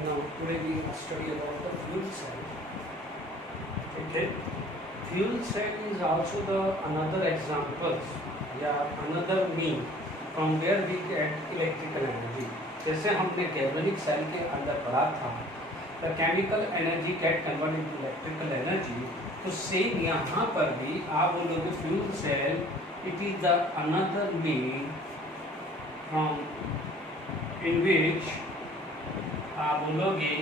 Now today we study about the fuel cell. Okay, fuel cell is also the another examples या another mean from where we get electrical energy. जैसे हमने galvanic cell के अंदर पढ़ा था the chemical energy get converted into electrical energy, तो same यहाँ पर भी आप बोलोगे fuel cell it is the another mean from in which आप बोलोगे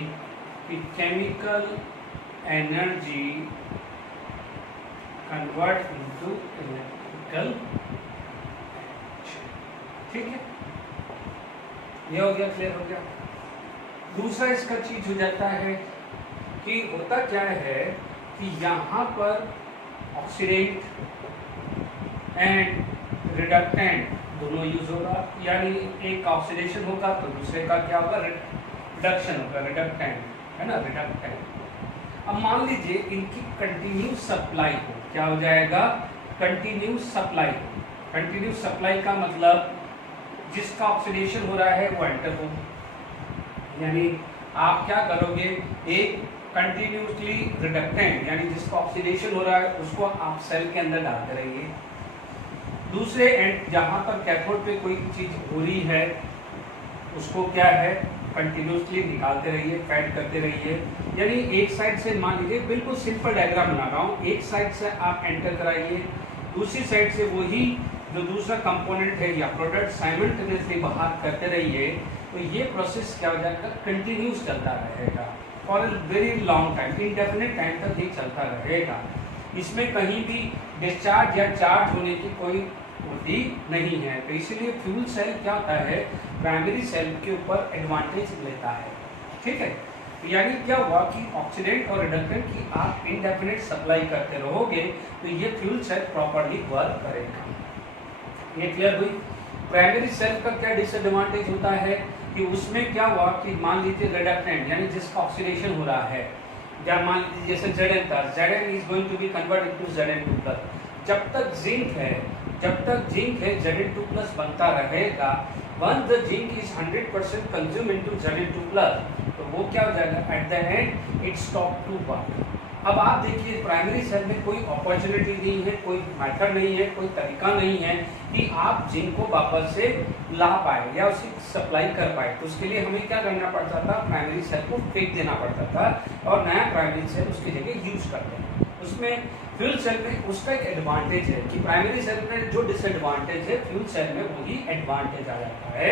कि chemical energy convert into electrical, ठीक है, ये हो गया, क्लियर हो गया। दूसरा इसका चीज हो जाता है कि होता क्या है कि यहाँ पर ऑक्सीडेंट एंड रिडक्टेंट दोनों यूज होगा, यानी एक का ऑक्सीडेशन होगा तो दूसरे का क्या होगा, रिडक्शन होगा, रिडक्टेंट है ना, रिडक्टेंट। अब मान लीजिए इनकी कंटिन्यूस सप्लाई हो, क्या हो जाएगा, कंटिन्यूस सप्लाई हो। कंटिन्यूस सप्लाई का मतलब जिसका ऑक्सीडेशन हो रहा है वो एंटर हो, यानी आप क्या करोगे, एक कंटिन्यूसली रिडक्टेंट यानी जिसका ऑक्सीडेशन हो रहा है उसको आप सेल के अंदर डालते रहिए। दूसरे एंड जहां पर कैथोड पे कोई चीज हो रही है उसको क्या है, कंटिन्यूसली निकालते रहिए, फैड करते रहिए। यानी एक साइड से मान लीजिए, बिल्कुल सिंपल डायग्राम बना रहा हूँ, एक साइड से आप एंटर कराइए, दूसरी साइड से वही जो दूसरा कंपोनेंट है या प्रोडक्ट साइमल्टेनियसली बाहर करते रहिए। तो ये प्रोसेस क्या हो जाएगा, कंटिन्यूस चलता रहेगा for a very long time, indefinite time तक ये चलता रहेगा। इसमें कहीं भी डिस्चार्ज या चार्ज होने की कोई होती नहीं है। तो इसलिए फ्यूल सेल क्या होता है, प्राइमरी सेल के ऊपर एडवांटेज लेता है, ठीक है। यानी क्या हुआ कि ऑक्सीडेंट और रिडक्टेंट की आप इनडेफिनेट सप्लाई करते रहोगे तो ये फ्यूल सेल प्रॉपर्ली वर्क करेगा। ये क्लियर हुई। प्राइमरी सेल का क्या डिसएडवांटेज होता है कि उसमें क्या हुआ कि मान लीजिए रिडक्टेंट यानी जिसका ऑक्सीडेशन हो रहा है, या मान लीजिए जैसे Zn था, Zn is going to be convert into Zn2+। जब तक जिंक है Zn2+ बनता रहेगा, once the zinc is 100% consumed into Zn2+, तो वो क्या हो जाएगा, at the end it stop to work. अब आप देखिए प्राइमरी सेल में कोई अपॉर्चुनिटी नहीं है, कोई मेथड नहीं है, कोई तरीका नहीं है कि आप जिंक को वापस से ला पाए या उसे सप्लाई कर पाए। तो उसके लिए हमें क्या करना पड़ता था, प्राइमरी सेल को फेंक देना पड़ता था और नया प्राइमरी सेल उसकी जगह यूज करते हैं। उसमें फ्यूल सेल में उसका एक एडवांटेज है कि प्राइमरी सेल में जो डिसएडवांटेज है फ्यूल सेल में वही एडवांटेज आ जाता है।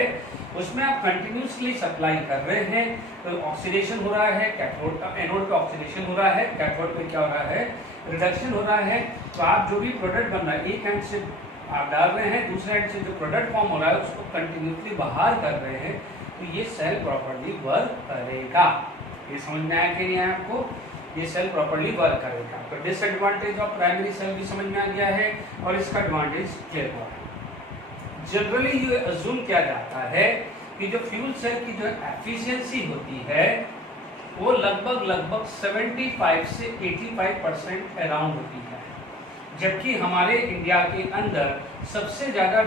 उसमें आप कंटिन्यूसली सप्लाई कर रहे हैं तो ऑक्सीडेशन हो रहा है, कैथोड का एनोड पे ऑक्सीडेशन हो रहा है, कैथोड पे क्या हो रहा है, रिडक्शन हो रहा है। तो आप जो भी प्रोडक्ट बन रहा है एक एंड से आप डाल रहे हैं, दूसरे एंड से जो प्रोडक्ट फॉर्म हो रहा है उसको कंटिन्यूसली बाहर कर रहे हैं, तो ये सेल प्रॉपर्ली वर्क करेगा। ये समझ में आया कि नहीं आया आपको, ये सेल प्रॉपर्ली वर्क करेगा। तो डिसएडवांटेज ऑफ प्राइमरी सेल भी समझ में आ गया है और इसका एडवांटेज क्लियर हुआ है। जनरली ये अज्यूम किया जाता है कि जो फ्यूल सेल की जो एफिशिएंसी होती है वो लगभग 75 से 85% अराउंड होती है, जबकि हमारे इंडिया के अंदर सबसे ज्यादा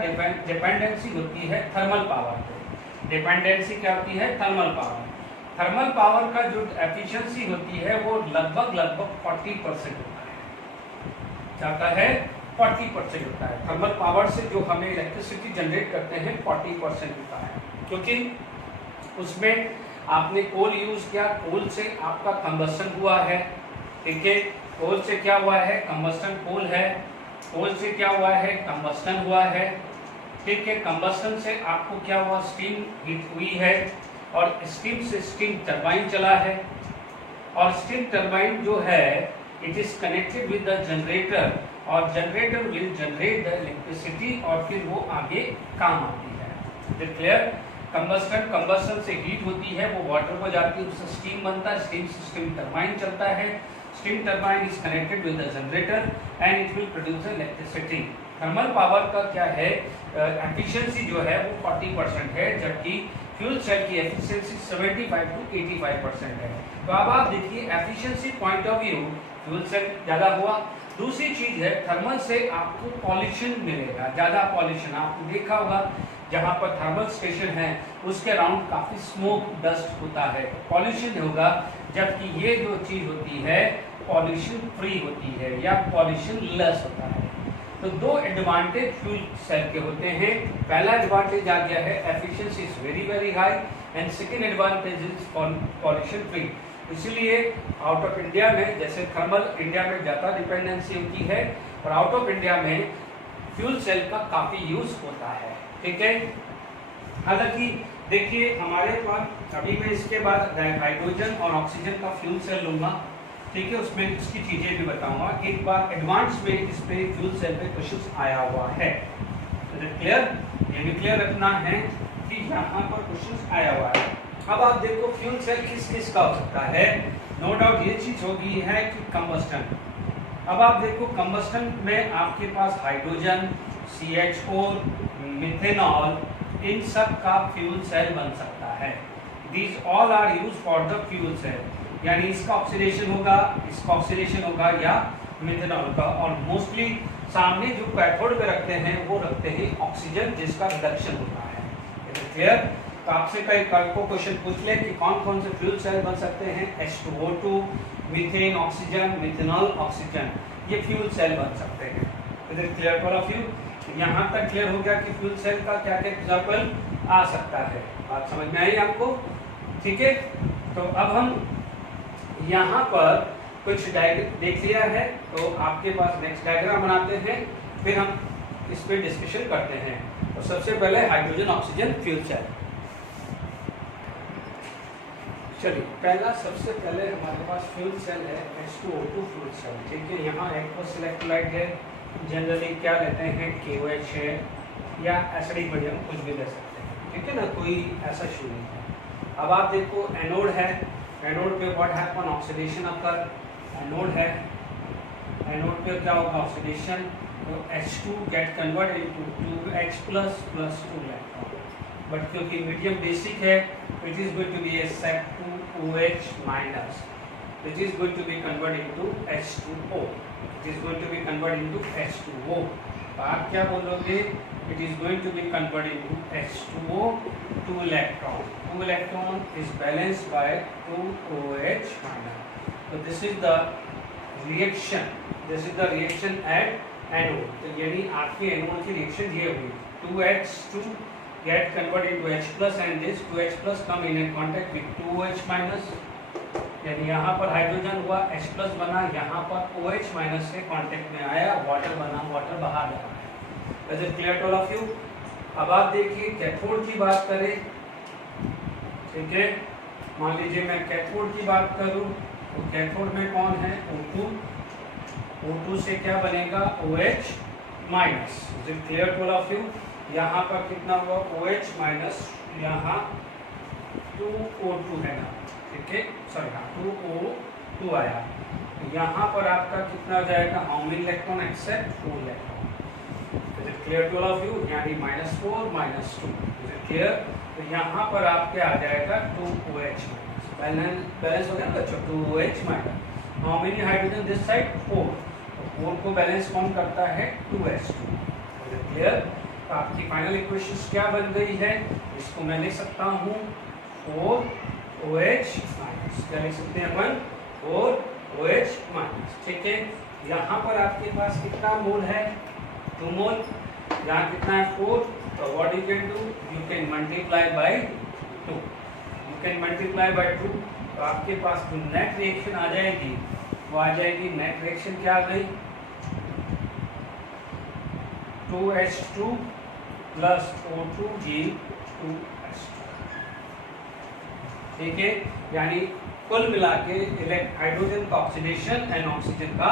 डिपेंडेंसी होती है थर्मल पावर पे। डिपेंडेंसी क्या होती है, थर्मल पावर। थर्मल पावर का जो एफिशिएंसी होती है वो लगभग 40% होता है। क्या होता है, 40% होता है। थर्मल पावर से जो हमें इलेक्ट्रिसिटी जनरेट करते हैं 40% होता है, क्योंकि उसमें आपने कोल यूज किया, कोल से आपका कंबस्टन हुआ है, ठीक है। कोल से क्या हुआ है, कंबस्टन, कोल है, कोल से क्या हुआ है, कंबस्टन हुआ है, ठीक है। कंबस्टन से आपको क्या हुआ, स्टीम हीट हुई है और स्टीम से स्टीम टरबाइन चला है और स्टीम टरबाइन जो है it is connected with the generator और generator will generate the electricity और फिर वो आगे काम आती है। क्लियर। कंबस्टन से हीट होती है, वो वाटर को जाती है, उससे स्टीम बनता है, स्टीम से स्टीम टरबाइन चलता है, steam turbine is connected with the generator and it will produce electricity. Thermal power का क्या है, एफिशिएंसी जो है वो 40% है, जबकि फ्यूल सेल की एफिशिएंसी 75 to 85% है। तो अब आप देखिए efficiency point of view fuel cell ज़्यादा हुआ। दूसरी चीज है थर्मल से आपको पॉल्यूशन मिलेगा, ज़्यादा पॉल्यूशन। आपको देखा होगा जहाँ पर थर्मल स्टेशन है उसके अराउंड काफ़ी स्मोक डस्ट होता है, पॉल्यूशन होगा, जबकि ये जो चीज़ होती है पॉल्यूशन फ्री होती है या पॉल्यूशन लेस होता है। तो दो एडवांटेज फ्यूल सेल के होते हैं। पहला एडवांटेज आ गया है efficiency is very very high and second advantage is pollution free. इसलिए आउट ऑफ इंडिया में जैसे थर्मल इंडिया में ज़्यादा डिपेंडेंसी होती है और आउट ऑफ इंडिया में फ्यूल सेल का काफ़ी यूज होता है। ठीक है, हालांकि देखिए हमारे पास अभी मैं इसके बाद हाइड्रोजन और ऑक्सीजन का फ्यूल सेल लूंगा, ठीक है, उसमें इसकी चीज़ें भी बताऊंगा। एक बार एडवांस में इस पे फ्यूल सेल पे क्वेश्चन आया हुआ है, तो क्लियर, ये भी क्लियर रखना है कि यहाँ पर क्वेश्चन आया हुआ है। अब आप देखो फ्यूल सेल किस किस का हो सकता है, नो डाउट ये चीज़ होगी है कि कंबस्टन। अब आप देखो कंबस्टन में आपके पास हाइड्रोजन, CH4, मिथेनॉल, इन सब का फ्यूल सेल बन सकता है। These all are use for the fuel cell, यानी इसका ऑक्सीडेशन होगा, इसका ऑक्सीडेशन होगा या मिथेनॉल का। और मोस्टली सामने जो कैथोड पे रखते हैं वो रखते हैं ऑक्सीजन जिसका रिडक्शन होता है। क्लियर? तो आपसे कई को क्वेश्चन पूछ ले कि कौन कौन से फ्यूल सेल बन सकते हैं, H2O2, methane oxygen, methanol oxygen, ये फ्यूल सेल बन सकते हैं। Clear for of you? यहाँ तक क्लियर हो गया कि फ्यूल सेल का क्या क्या एग्जाम्पल आ सकता है, बात समझ में आई आपको? ठीक है, तो अब हम यहाँ पर कुछ डायग्राम देख लिया है, तो आपके पास नेक्स्ट डायग्राम बनाते हैं, फिर हम इस पे डिस्कशन करते हैं। तो सबसे पहले हाइड्रोजन ऑक्सीजन फ्यूल सेल। चलिए, पहला सबसे पहले हमारे पास फ्यूल सेल है H2O2 फ्यूल सेल। ठीक है, यहाँ एक्वस इलेक्ट्रोलाइट है, जनरली क्या लेते हैं KOH है या एसिडिक मीडियम कुछ भी ले सकते हैं, ठीक है ना, कोई ऐसा इशू नहीं है। अब आप देखो एनोड है, एनोड पे what happen, oxidation occur, anode है, एनोड पे क्या होगा ऑक्सीडेशन, तो H2 get convert into 2H plus plus 2 electron, but क्योंकि मीडियम बेसिक है it is going to be a Sec2OH minus, it is going to be convert into H2O, it is going to be convert into H2O। तो आप क्या बोलोगे, it is going to be convert into H2O, 2 electron, 2 electron is balanced by 2OH minus. तो this is the reaction, this is the reaction at anode. तो यानी आपके anode की reaction ये हुई, 2H2 get converted into H plus and this 2H plus come in contact with 2OH minus, यानी यहाँ पर हाइड्रोजन हुआ, H plus बना, यहाँ पर OH minus से कांटेक्ट में आया, वाटर बना, वाटर बाहर जा रहा है। Is it clear to all of you? अब आप देखिए कैथोड की बात करें, ठीक है, मान लीजिए मैं कैथोड की बात करूँ तो कैथोड में कौन है, O2, O2 से क्या बनेगा OH minus. Is it clear to all of you? यहाँ पर कितना हुआ OH माइनस, यहाँ 2O2 है ना, ठीक है, सॉरी हाँ 2O2 आया, यहाँ पर आपका कितना हो जाएगा, how many electron accept 4 electron. Is it clear to all of you? यानी -4 -2, इज इट क्लियर? तो यहाँ पर आपके आ जाएगा 2OH माइनस, बैलेंस हो गया ना बच्चों, 2OH minus, how many hydrogen this side 4, तो 4 को बैलेंस कौन करता है 2H2। Is it clear? तो आपकी फाइनल इक्वेशन क्या बन गई है, इसको मैं लिख सकता हूँ 4OH माइनस, क्या लिख सकते हैं अपन, 4OH माइनस, ठीक है। यहाँ पर आपके पास कितना मोल है, 2 मोल, यहाँ कितना है 4, तो what you can do, you can multiply by 2, you can multiply by 2, तो आपके पास जो नेट रिएक्शन आ जाएगी वो आ जाएगी, नेट रिएक्शन क्या आ गई, 2H2 plus O2 give 2H2, ठीक है, यानी कुल मिला के हाइड्रोजन का ऑक्सीडेशन एंड ऑक्सीजन का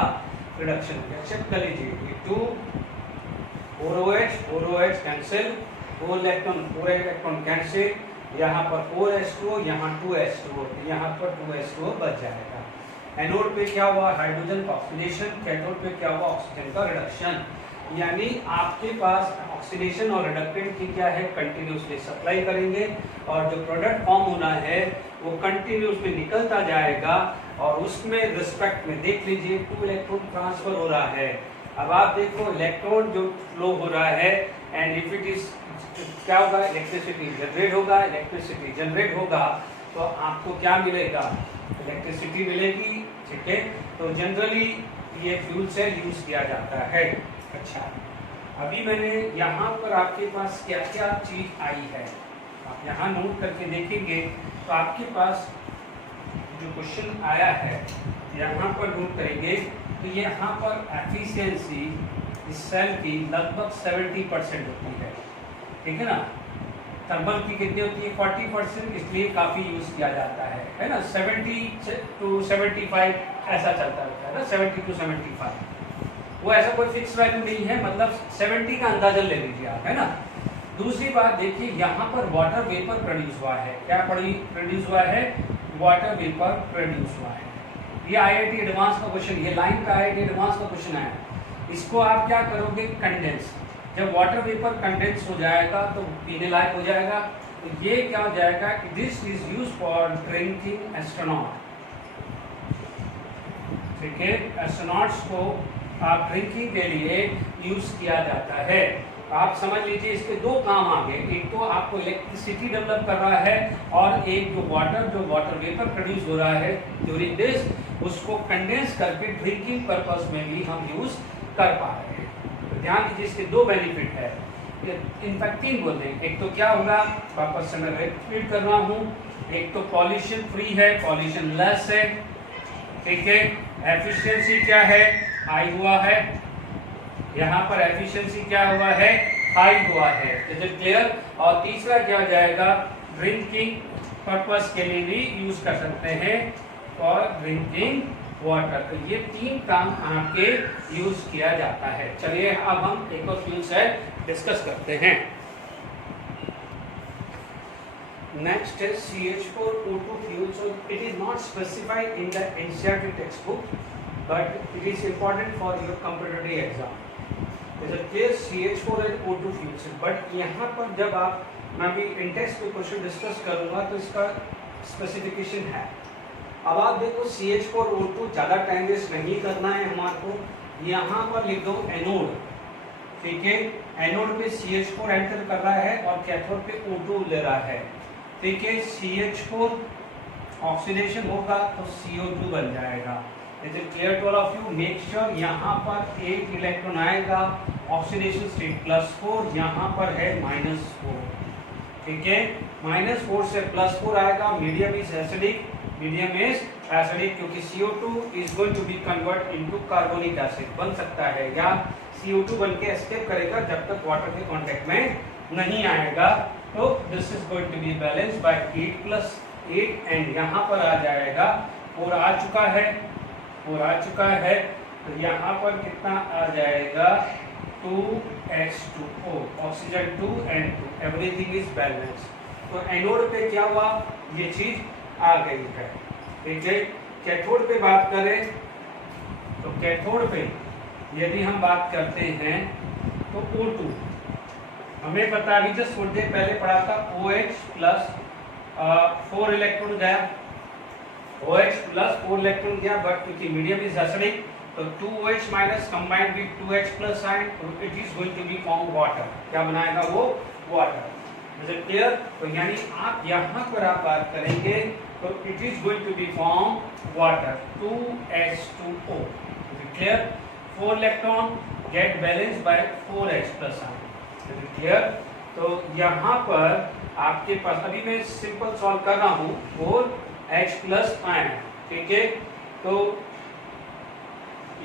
रिडक्शन हो गया। चेक कर लीजिए, 2 4OH कैंसिल, 4 इलेक्ट्रॉन कैंसिल, यहाँ पर 4H2, यहाँ 2H2, यहाँ पर 2H2 बच जाएगा। एनोड पे क्या हुआ, हाइड्रोजन का ऑक्सीडेशन, कैथोड पे क्या हुआ, ऑक्सीजन का रिडक्शन। यानी आपके पास ऑक्सीडेशन और रिडक्टेंट की क्या है, कंटिन्यूसली सप्लाई करेंगे और जो प्रोडक्ट फॉर्म होना है वो कंटिन्यूसली निकलता जाएगा और उसमें रिस्पेक्ट में देख लीजिए 2 इलेक्ट्रॉन ट्रांसफर हो रहा है। अब आप देखो इलेक्ट्रॉन जो फ्लो हो रहा है एंड इफ क्या होगा, इलेक्ट्रिसिटी जनरेट होगा, इलेक्ट्रिसिटी जनरेट होगा तो आपको क्या मिलेगा, इलेक्ट्रिसिटी मिलेगी, ठीक है। तो जनरली ये फ्यूल सेल यूज किया जाता है। अच्छा, अभी मैंने यहाँ पर आपके पास क्या क्या चीज आई है, आप यहाँ नोट करके देखेंगे तो आपके पास जो क्वेश्चन आया है यहाँ पर नोट करेंगे तो यहाँ पर एफिशिएंसी इस सेल की लगभग 70% होती है, ठीक है ना। थर्मल की कितनी होती है, 40%, इसलिए काफ़ी यूज़ किया जाता है ना। 70 to 75 ऐसा चलता रहता है ना, 70 to 75, वो ऐसा कोई फिक्स वैल्यू नहीं है, मतलब 70 का अंदाजा ले लीजिए आप, है ना। दूसरी बात देखिए, यहाँ पर वाटर वेपर प्रोड्यूस हुआ है, क्या प्रोड्यूस हुआ है, वाटर वेपर प्रोड्यूस हुआ है। ये आईआईटी एडवांस का क्वेश्चन, ये लाइन का आईआईटी एडवांस का क्वेश्चन है। इसको आप क्या करोगे, कंडेंस, जब वाटर वेपर कंडेंस हो जाएगा तो पीने लायक हो जाएगा, तो ये क्या हो जाएगा, this is use for drinking astronaut, ठीक है। एस्ट्रोनॉट्स को आप ड्रिंकिंग के लिए यूज किया जाता है। आप समझ लीजिए इसके दो काम आ गए, एक तो आपको इलेक्ट्रिसिटी डेवलप कर रहा है और एक जो वाटर वेपर प्रोड्यूस हो रहा है ड्यूरिंग दिस, उसको कंडेंस करके ड्रिंकिंग पर्पस में भी हम यूज कर पा रहे हैं। तो ध्यान दीजिए, इसके दो बेनिफिट है, इनफैक्ट 3 बोलते हैं। एक तो क्या होगा, वापस से मैं रिपीट कर रहा हूँ, एक तो पॉल्यूशन फ्री है, पॉल्यूशन लेस है, ठीक है। एफिशिएंसी क्या है, हाई हुआ है, यहाँ पर एफिशिएंसी क्या हुआ है, हाई हुआ है, इज इट क्लियर। और तीसरा क्या हो जाएगा, ड्रिंकिंग पर्पस के लिए भी यूज कर सकते हैं फॉर ड्रिंकिंग वाटर। तो ये 3 काम आपके यूज किया जाता है। चलिए अब हम एक और फ्यूल सेल डिस्कस करते हैं। Next is CH4O2 fuel. So it is not specified in the NCERT textbook, but it is important for your competitive exam. Is it clear? CH4 and O2 fuel cell. But यहाँ पर जब आप, मैं भी Intex पे question discuss करूँगा तो इसका स्पेसिफिकेशन है। अब आप देखो CH4O2, ज़्यादा टाइम वेस्ट नहीं करना है हमारे को, यहाँ पर लिख दो एनोड, ठीक है। एनोड पे CH4 एंटर कर रहा है और कैथोड पे O2 ले रहा है, ठीक है। CH4 ऑक्सीडेशन होगा तो CO2 बन जाएगा। Is it clear to all of you? Make sure यहाँ पर एक इलेक्ट्रॉन आएगा, ऑक्सीडेशन स्टेट +4, यहाँ पर है -4, ठीक है। -4 से +4 आएगा, मीडियम इज एसिडिक, क्योंकि CO2 is going to be convert into carbonic acid, बन सकता है या CO2 बन के एस्केप करेगा जब तक वाटर के कांटेक्ट में नहीं आएगा। तो this is going to be balanced by 8 + 8 and यहाँ पर आ जाएगा 4 आ चुका है, तो यहाँ पर कितना आ जाएगा, 2H2O, oxygen 2 and 2, everything is balance. तो एनोड पे क्या हुआ, ये चीज आ गई है, ठीक है। कैथोड पे बात करें तो कैथोड पे यदि हम बात करते हैं तो O2 हमें पता, अभी जस्ट थोड़ी देर पहले पढ़ा था, OH प्लस 4 इलेक्ट्रॉन गया, OH प्लस 4 इलेक्ट्रॉन गया, बट क्योंकि मीडियम इज एसिडिक तो 2OH minus combined with 2H plus ion, तो it is going to be form water. क्या बनाएगा वो, वाटर। Is it clear? तो यानी आप यहाँ पर आप बात करेंगे तो it is going to be form water, 2H2O। Is it clear? 4 electron get balance by 4H plus ion. Is it clear? तो यहाँ पर आपके पास, अभी मैं सिंपल सॉल्व कर रहा हूँ, 4H प्लस आयन, ठीक है। तो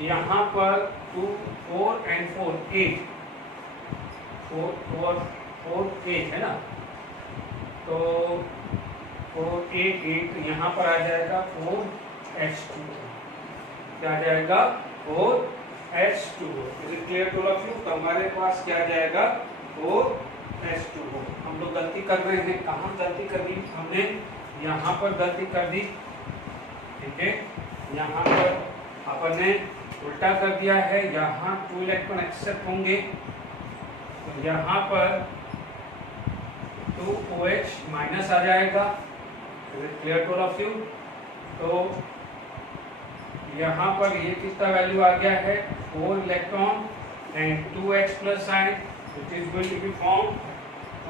यहाँ पर 2, 4 and 4, 8, 4 8 है ना, तो 4 8 8 यहाँ पर आ जाएगा 4H2O, क्या आ जाएगा, 4H2O। Is it clear to all of you? तो हमारे पास क्या आ जाएगा, 4H2O। हम लोग गलती कर रहे हैं, कहाँ गलती कर दी हमने, यहाँ पर गलती कर दी, ठीक है। यहाँ पर अपन ने उल्टा कर दिया है, यहाँ 2 इलेक्ट्रॉन एक्सेप्ट होंगे, तो यहाँ पर 2OH माइनस आ जाएगा। Clear to all of you? तो यहाँ पर ये कितना वैल्यू आ गया है, 4 electron and 2H plus ion, which is going to be form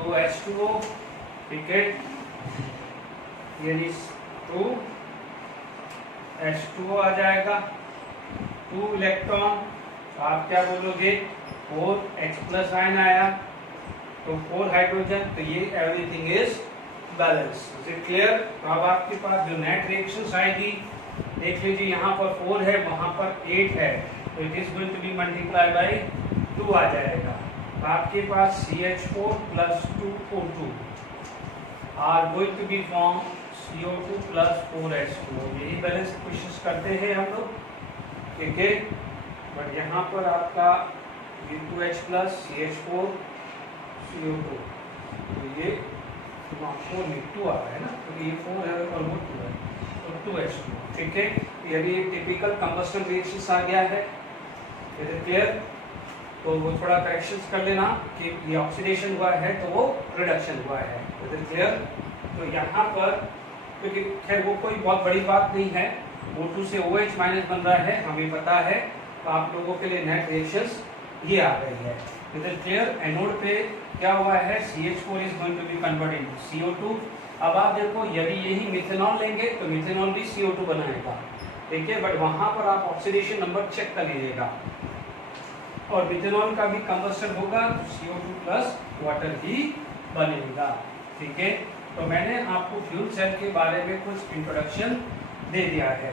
2 H2O, ठीक है, ये 2 H2O आ जाएगा, 2 इलेक्ट्रॉन, तो आप क्या बोलोगे 4 H प्लस आयन आया, तो 4 हाइड्रोजन, तो ये everything is balance. Is it clear? तो अब आपके पास जो नेट रिएक्शंस आएगी, देख लीजिए यहाँ पर 4 है, वहाँ पर 8 है, तो it is going to be multiply by 2 आ जाएगा। तो आपके पास CH4 plus 2O2 are going to be form CO2 plus 4H2O। यही बैलेंस कोशिश करते हैं हम लोग, ठीक है। बट यहाँ पर आपका U2H प्लस CH4 CO2, तो ये 4 में 2 आ रहा है ना, तो ये 4 है और वो 2 है, तो 2H2, ठीक है। यदि टिपिकल कंबस्टन रिएक्शंस आ गया है, इज इट क्लियर? तो वो थोड़ा करेक्शंस कर लेना कि ये ऑक्सीडेशन हुआ है तो वो रिडक्शन हुआ है, इज इट क्लियर? तो यहाँ पर क्योंकि खैर वो कोई बहुत बड़ी बात नहीं है, O2 से OH माइनस बन रहा है, हमें पता है, तो आप लोगों के लिए नेट रिएक्शंस ये आ गई है, इज इट क्लियर? एनोड पे क्या हुआ है, CH4 is going to be converted into CO2। अब आप देखो यदि यही मिथेनॉल लेंगे तो मिथेनॉल भी CO2 बनाएगा, ठीक है, बट वहां पर आप ऑक्सीडेशन नंबर चेक कर लीजिएगा, और मिथेनॉल का भी कंबस्टन होगा तो CO2 प्लस वाटर ही बनेगा, ठीक है। तो मैंने आपको फ्यूल सेल के बारे में कुछ इंट्रोडक्शन दे दिया है,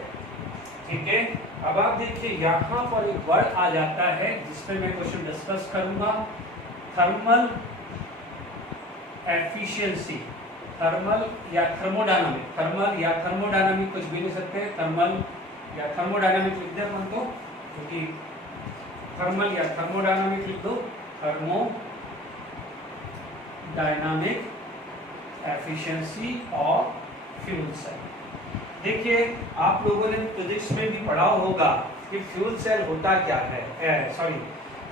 ठीक है। अब आप देखिए यहाँ पर एक वर्ड आ जाता है जिसपे मैं क्वेश्चन डिस्कस करूंगा, थर्मल एफिशिएंसी, थर्मल या थर्मोडायनामिक, थर्मल या थर्मोडायनामिक कुछ भी नहीं सकते, थर्मल या थर्मोडायनामिक लिख दे अपन तो, क्योंकि थर्मल या थर्मोडायनामिक लिख दो, thermodynamic efficiency of fuel cell. देखिए आप लोगों ने फिजिक्स में भी पढ़ा होगा कि फ्यूल सेल होता क्या है,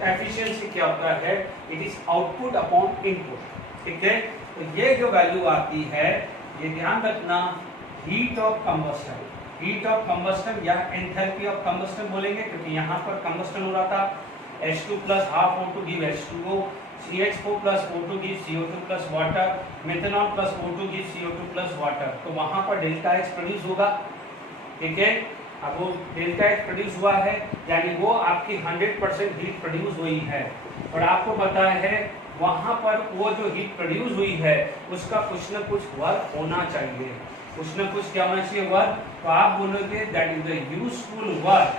एफिशिएंसी क्या होता है, it is output upon input, ठीक है। तो ये जो वैल्यू आती है, ये ध्यान रखना, heat of combustion, heat of combustion या एंथैल्पी ऑफ कंबस्टन बोलेंगे, क्योंकि यहाँ पर कंबस्टन हो रहा था, H2 plus half O2 give H2O, CH4 plus O2 give CO2 plus water, methanol plus O2 give CO2 plus water, तो वहाँ पर डेल्टा H प्रोड्यूस होगा, ठीक है। अब वो डेल्टा H प्रोड्यूस हुआ है, यानी वो आपकी 100% हीट प्रोड्यूस हुई है, और आपको पता है वहाँ पर वो जो हीट प्रोड्यूस हुई है उसका कुछ न कुछ वर्क होना चाहिए, कुछ न कुछ क्या होना चाहिए, वर्क। तो आप बोलोगे that is the useful work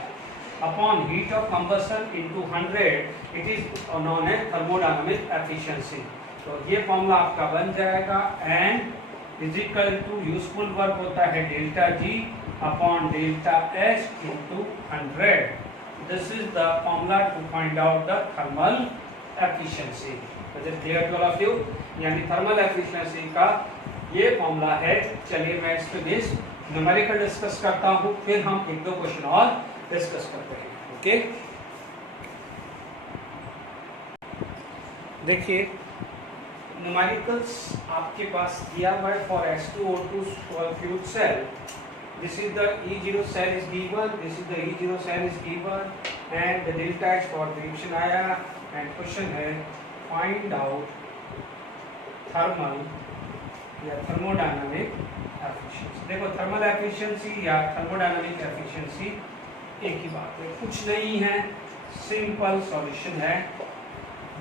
upon heat of combustion into 100, it is known as thermodynamic efficiency। तो ये फॉर्मूला आपका बन जाएगा, and is equal to useful work होता है delta G upon delta H into 100। This is the formula to find out the thermal efficiency. Is it clear to all of you? यानी thermal efficiency का ये formula है। चलिए मैं इस पे बेस न्यूमेरिकल डिस्कस करता हूँ, फिर हम एक दो क्वेश्चन और डिस्कस करते हैं, ओके। देखिए न्यूमेरिकल्स आपके पास दिया हुआ है for H2O2 fuel cell, this is the E0 cell is given, this is the E0 cell is given, and the delta H for reaction आया, and question है find out thermal या thermodynamic efficiency। देखो thermal efficiency या thermodynamic efficiency एक ही बात है, कुछ नहीं है, सिंपल सॉल्यूशन है।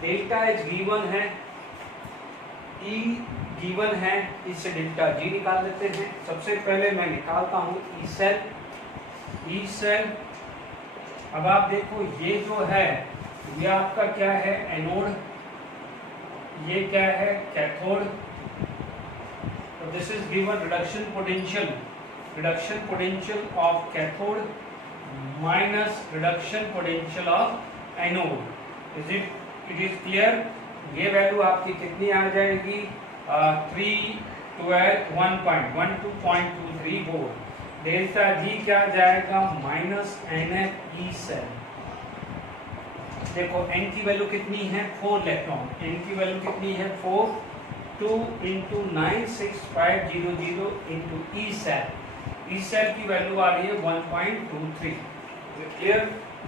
डेल्टा H गिवन है, E गिवन है, इससे डेल्टा G निकाल लेते हैं। सबसे पहले मैं निकालता हूँ ई सेल। अब आप देखो ये जो है ये आपका क्या है, एनोड, ये क्या है, कैथोड। तो this is given reduction potential of cathode minus reduction potential of anode. It is clear? ये वैल्यू आपकी कितनी आ जाएगी, 1.23 वोल्ट। डेल्टा जी क्या जाएगा, माइनस NF ई सेल। देखो n की वैल्यू कितनी है, 4 इलेक्ट्रॉन, n की वैल्यू कितनी है 4, 2 × 96500 × ई सेल। ई सेल की वैल्यू आ रही है 1.23। क्लियर?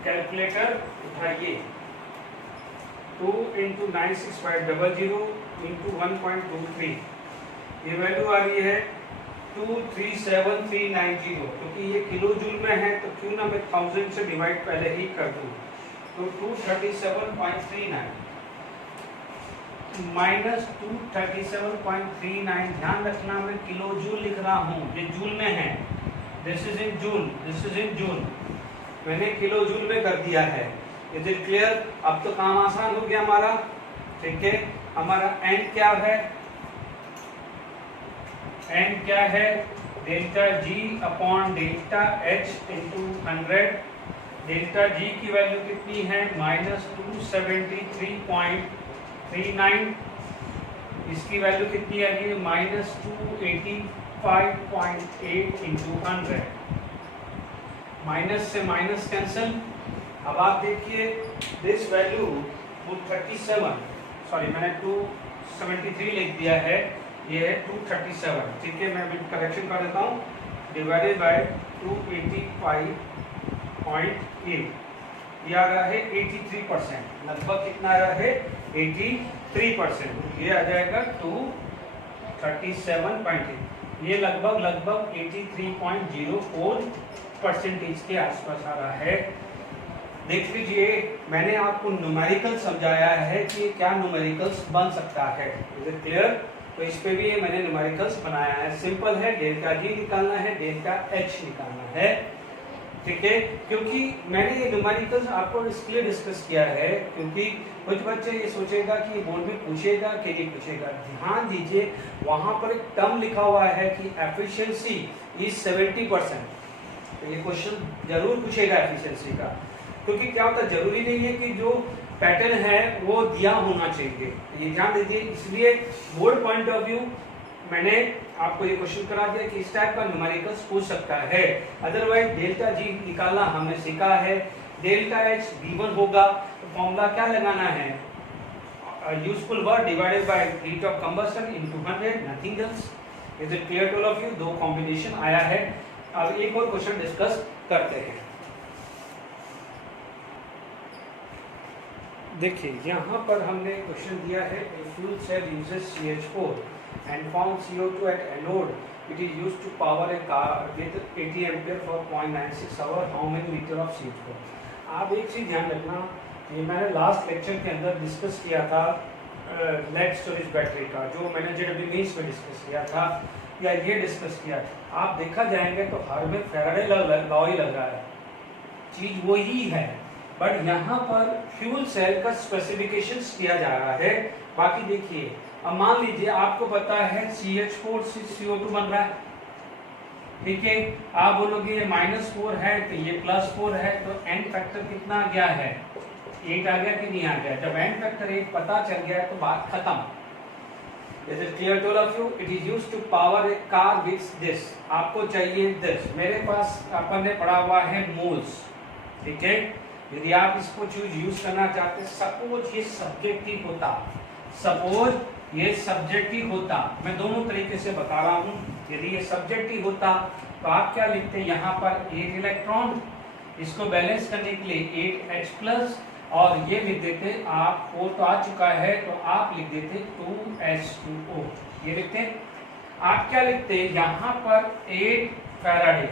कैलकुलेटर उठाइए। 2 इंटू 96500 इंटू 1.23, ये वैल्यू आ रही है 237390। क्योंकि ये किलो जूल में है तो क्यों ना मैं 1000 से डिवाइड पहले ही कर दूं। तो 237.39 माइनस 237.39, ध्यान रखना मैं किलो जूल लिख रहा हूँ, ये जूल में है, this is in joule, this is in joule, मैंने किलो जूल में कर दिया है। Is it clear? अब तो काम आसान हो गया हमारा। ठीक है, हमारा एन क्या है? एन क्या है? Delta G upon delta H into 100। Delta G की वैल्यू कितनी है? माइनस 273.39। इसकी वैल्यू कितनी आ रही है? Minus 285.8 into 100। माइनस से माइनस कैंसिल। अब आप देखिए दिस वैल्यू 237, सॉरी मैंने 273 लिख दिया है, ये है 237। ठीक है, मैं करेक्शन कर देता हूँ, डिवाइडेड बाय 285.8, ये आ रहा है 83%, लगभग कितना आ रहा है? 83%। ये आ जाएगा 237.8, ये लगभग 83.04% के आसपास आ रहा है। देख लीजिए, मैंने आपको न्यूमेरिकल समझाया है कि क्या न्यूमेरिकल्स बन सकता है। Is it clear? तो इस पे भी ये मैंने न्यूमेरिकल्स बनाया है, सिंपल है, डेल्टा जी निकालना है, डेल्टा एच निकालना है। ठीक है, क्योंकि मैंने ये न्यूमेरिकल्स आपको इसलिए डिस्कस किया है क्योंकि कुछ बच्चे ये सोचेगा कि बोर्ड में पूछेगा कि नहीं पूछेगा। ध्यान दीजिए, वहां पर एक टर्म लिखा हुआ है कि एफिशिएंसी इज 70%, तो ये क्वेश्चन जरूर पूछेगा एफिशिएंसी का, क्योंकि क्या होता है, जरूरी नहीं है कि जो पैटर्न है वो दिया होना चाहिए, ये ध्यान दीजिए। इसलिए बोर्ड पॉइंट ऑफ व्यू मैंने आपको ये क्वेश्चन करा दिया कि इस टाइप का न्यूमेरिकल्स पूछ सकता है। अदरवाइज डेल्टा जी निकालना हमने सीखा है, डेल्टा एच V1 होगा, तो फॉर्मूला क्या लगाना है? Useful word divided by heat of combustion into 100, nothing else. Is it clear to all of you? दो कॉम्बिनेशन आया है। अब एक और क्वेश्चन डिस्कस करते हैं। देखिए, यहाँ पर हमने क्वेश्चन दिया है, fuel cell uses CH4 and found CO2 at anode. It is used to power a car with 80 ampere for 0.96 hour. How many liter of CH4? आप एक चीज ध्यान रखना, ये मैंने लास्ट लेक्चर के अंदर डिस्कस किया था लेड स्टोरेज बैटरी का, जो मैंने JEE मेंस में डिस्कस किया था, या ये डिस्कस किया था। आप देखा जाएंगे तो हर में फैराडे लॉ ही लग रहा है, चीज वही है, बट यहाँ पर फ्यूल सेल का स्पेसिफिकेशंस किया जा रहा है। बाकी देखिए, अब मान लीजिए आपको पता है CH4 से CO2 बन रहा है, ठीक है, आप बोलोगे ये -4 है तो ये +4 है, तो एन फैक्टर कितना आ गया है? 8 आ गया कि नहीं आ गया? जब एन फैक्टर 8 पता चल गया तो बात खत्म। Is it clear to all of you? It is used to power a car with this, आपको चाहिए दिस, मेरे पास अपन ने पढ़ा हुआ है मोल्स, ठीक है। यदि आप इसको यूज करना चाहते, सपोज ये सब्जेक्टिव होता, सपोज ये सब्जेक्टिव होता, मैं दोनों तरीके से बता रहा हूं। यदि ये सब्जेक्टिव होता तो आप क्या लिखते? यहाँ पर 8 इलेक्ट्रॉन, इसको बैलेंस करने के लिए 8H+, और ये लिख देते आप, 4 तो आ चुका है तो आप लिख देते 2H2O, ये लिखते। आप क्या लिखते? यहाँ पर 8 फैराडे,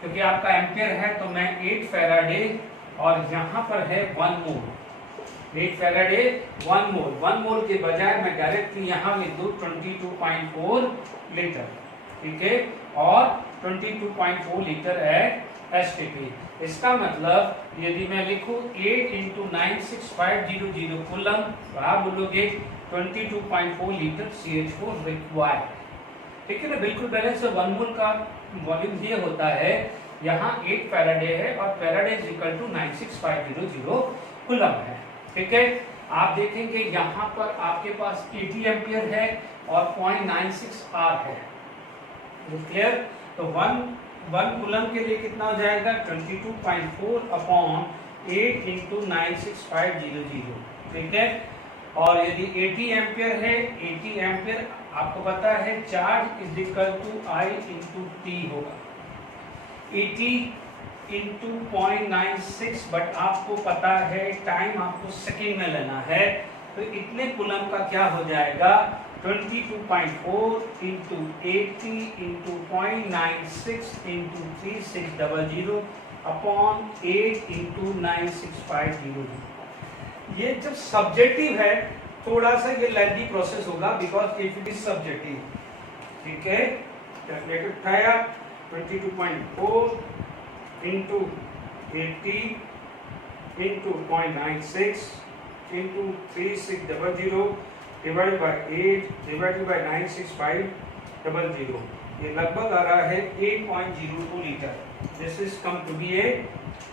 क्योंकि आपका एम्पियर है तो मैं 8 फैराडे, और यहाँ पर है 1 मोल, 8 फैराडे 1 मोल। 1 मोल के बजाय मैं डायरेक्टली यहाँ लिख दूँ 22.4 लीटर, ठीक है, और 22.4 लीटर एट STP। इसका मतलब यदि मैं लिखूँ 8 × 96500 कूलम, तो आप बोलोगे 22.4 लीटर CH4 रिक्वायर्ड, ठीक है ना, बिल्कुल बैलेंस। 1 मोल का वॉल्यूम ये होता है, यहाँ 8 फैराडे है और faraday is equal to 96500 coulomb है, ठीक है। आप देखेंगे यहाँ पर आपके पास 80 एम्पियर है और 0.96 R है, क्लियर। तो 1 कूलम के लिए कितना हो जाएगा? 22.4 अपॉन 8 × 96500, ठीक है। और यदि 80 एम्पियर है, 80 एम्पियर आपको पता है charge is equal to I × T होगा। 80 इंटू 0.96, बट आपको पता है टाइम आपको सेकेंड में लेना है, तो इतने कूलम का क्या हो जाएगा 22.4 into 80 into 0.96 into 3600 upon 8 into 96500। ये जब सब्जेक्टिव है थोड़ा सा ये लेंथी प्रोसेस होगा, because if it is subjective. ठीक है, कैलकुलेटर उठाया 22.4 into 80 into 0.96 into 3600 divide by 8 divided by 96500, ये लगभग आ रहा है 8.02 litre. This is come to be a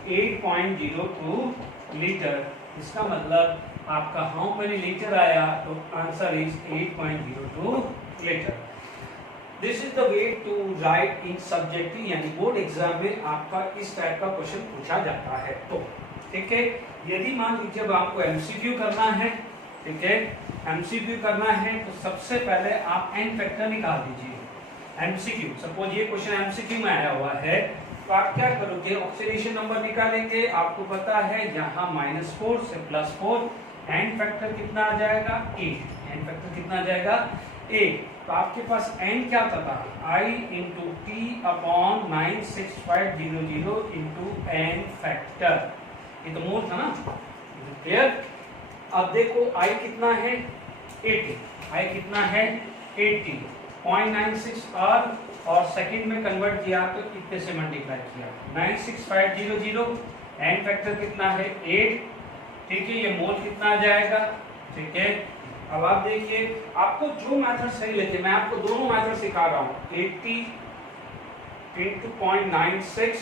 8.02 litre. इसका मतलब आपका हाउ मेनी लीटर आया, तो answer is 8.02 litre. This is the way to write in subjective, यानी बोर्ड एग्जाम में आपका इस टाइप का क्वेश्चन पूछा जाता है। तो ठीक है, यदि मान लीजिए जब आपको एमसीक्यू करना है, ठीक है, एमसीक्यू करना है तो सबसे पहले आप एन फैक्टर निकाल दीजिए। एमसीक्यू, सपोज ये क्वेश्चन एमसीक्यू में आया हुआ है, तो आप क्या करोगे, ऑक्सीडेशन नंबर निकालेंगे। आपको पता है यहाँ -4 से +4, एन फैक्टर कितना आ जाएगा 8, एन फैक्टर कितना आ जाएगा 8। तो आपके पास एन क्या था, I into T upon 96500 into N factor, ये तो मोल था ना, क्लियर। अब देखो आई कितना है 80, आई कितना है 80, 0.96 और सेकंड में कन्वर्ट किया तो कितने से मल्टीप्लाई किया 96500, एन फैक्टर कितना है 8। ठीक है, ये मोल कितना आ जाएगा। ठीक है, अब आप देखिए आपको जो मेथड सही लगे, मैं आपको दोनों मेथड सिखा रहा हूँ, 80 into 0.96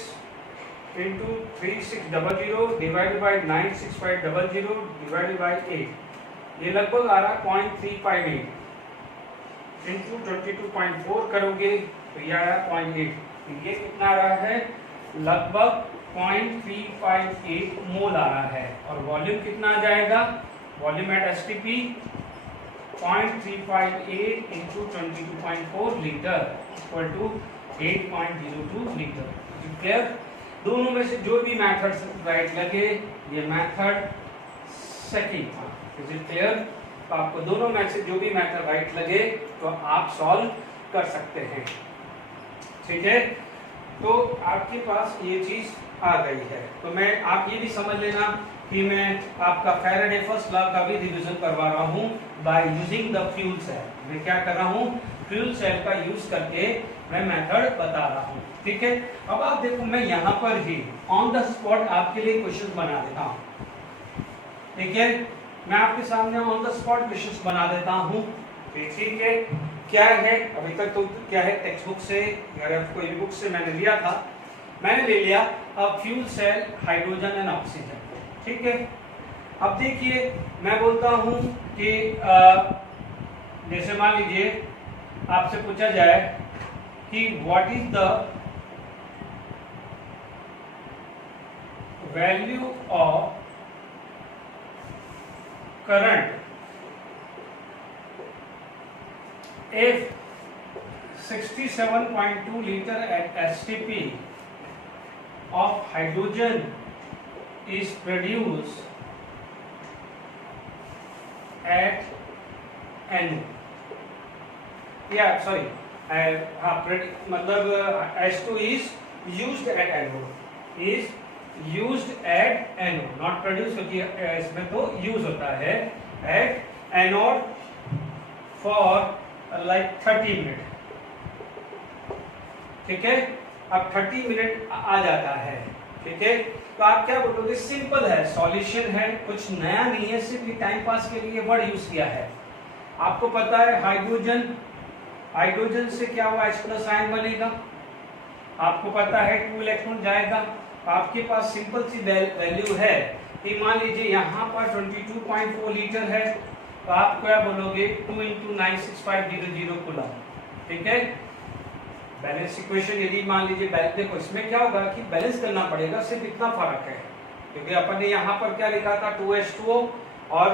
into 3600 divide by 96500 divide by 8, ये लगभग आ रहा 0.358 इंटू 22.4 करोगे तो ये आया 0.8, तो ये कितना आ रहा है लगभग 0.358 मोल आ रहा है। और वॉल्यूम कितना आ जाएगा, volume at STP 0.358 into 22.4 litre equal to 8.02 litre. Clear, दोनों में से जो भी मेथड राइट लगे, ये मेथड सेकंड था। Is it clear? तो आपको दोनों में से जो भी मेथड राइट लगे तो आप सॉल्व कर सकते हैं। ठीक है, तो आपके पास ये चीज आ गई है। तो मैं आप ये भी समझ लेना कि मैं आपका फैराडे फर्स्ट लॉ का भी रिवीजन करवा रहा हूँ by using the fuel cell. मैं क्या कर रहा हूँ, फ्यूल सेल का यूज करके मैं मेथड बता रहा हूँ। ठीक है, अब आप देखो मैं यहाँ पर ही ऑन द स्पॉट आपके लिए क्वेश्चन बना देता हूँ। ठीक है, मैं आपके सामने ऑन द स्पॉट क्वेश्चन बना देता हूँ। ठीक है, क्या है अभी तक तो क्या है टेक्स्ट बुक से या कोई बुक से मैंने लिया था, मैंने ले लिया अब fuel cell hydrogen and oxygen. ठीक है, अब देखिए मैं बोलता हूँ कि जैसे मान लीजिए आपसे पूछा जाए कि what is the value of current if 67.2 liter at STP of hydrogen is produced at NO, yeah sorry मतलब H2 is used at NO, is used at NO, not produced क्योंकि इसमें तो यूज होता है at anode for like 30 minute. ठीक है, अब 30 minute आ जाता है। ठीक है, तो आप क्या बोलोगे, सिंपल है, सॉल्यूशन है, कुछ नया नहीं है, सिर्फ ये टाइम पास के लिए वर्ड यूज किया है। आपको पता है हाइड्रोजन, हाइड्रोजन से क्या हुआ H+ आयन बनेगा, आपको पता है 2 इलेक्ट्रॉन जाएगा। आपके पास सिंपल सी वैल्यू है कि मान लीजिए यहाँ पर 22.4 लीटर है, तो आप क्या बोलोगे 2 इंटू 96500 कूलम। ठीक है, बैलेंस इक्वेशन यदि मान लीजिए बैलेंस, देखो इसमें क्या होगा कि बैलेंस करना पड़ेगा, सिर्फ इतना फर्क है क्योंकि अपन ने यहाँ पर क्या लिखा था 2H2O और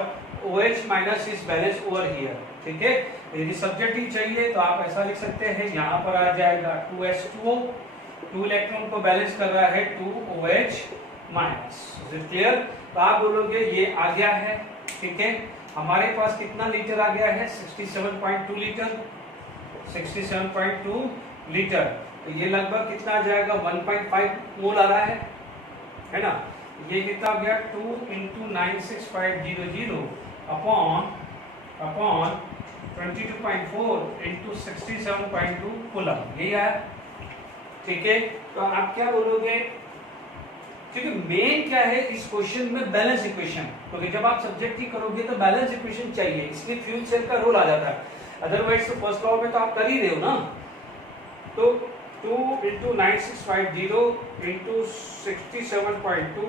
OH minus is balance over here. ठीक है, यदि सब्जेक्टिव चाहिए तो आप ऐसा लिख सकते हैं, यहाँ पर आ जाएगा 2H2O 2 इलेक्ट्रॉन को बैलेंस कर रहा है 2 OH माइनस। क्लियर? तो आप बोलोगे ये आ गया है, ठीक है। हमारे पास कितना लीटर आ गया है? 67.2 लीटर, 67.2 लीटर। तो ये लगभग कितना आ जाएगा? 1.5 मोल आ रहा है ना। ये कितना आ गया? 2 × 96500 अपॉन 22.4 × 67.2 कूलम, यही आया, ठीक है। तो आप क्या बोलोगे? क्योंकि मेन क्या है इस क्वेश्चन में? Balance equation. क्योंकि जब आप सब्जेक्ट ही करोगे तो बैलेंस इक्वेशन चाहिए, इसमें फ्यूल सेल का रोल आ जाता है। अदरवाइज तो फर्स्ट लॉ में तो आप कर ही रहे हो ना। तो 2 × 9650 × 67.2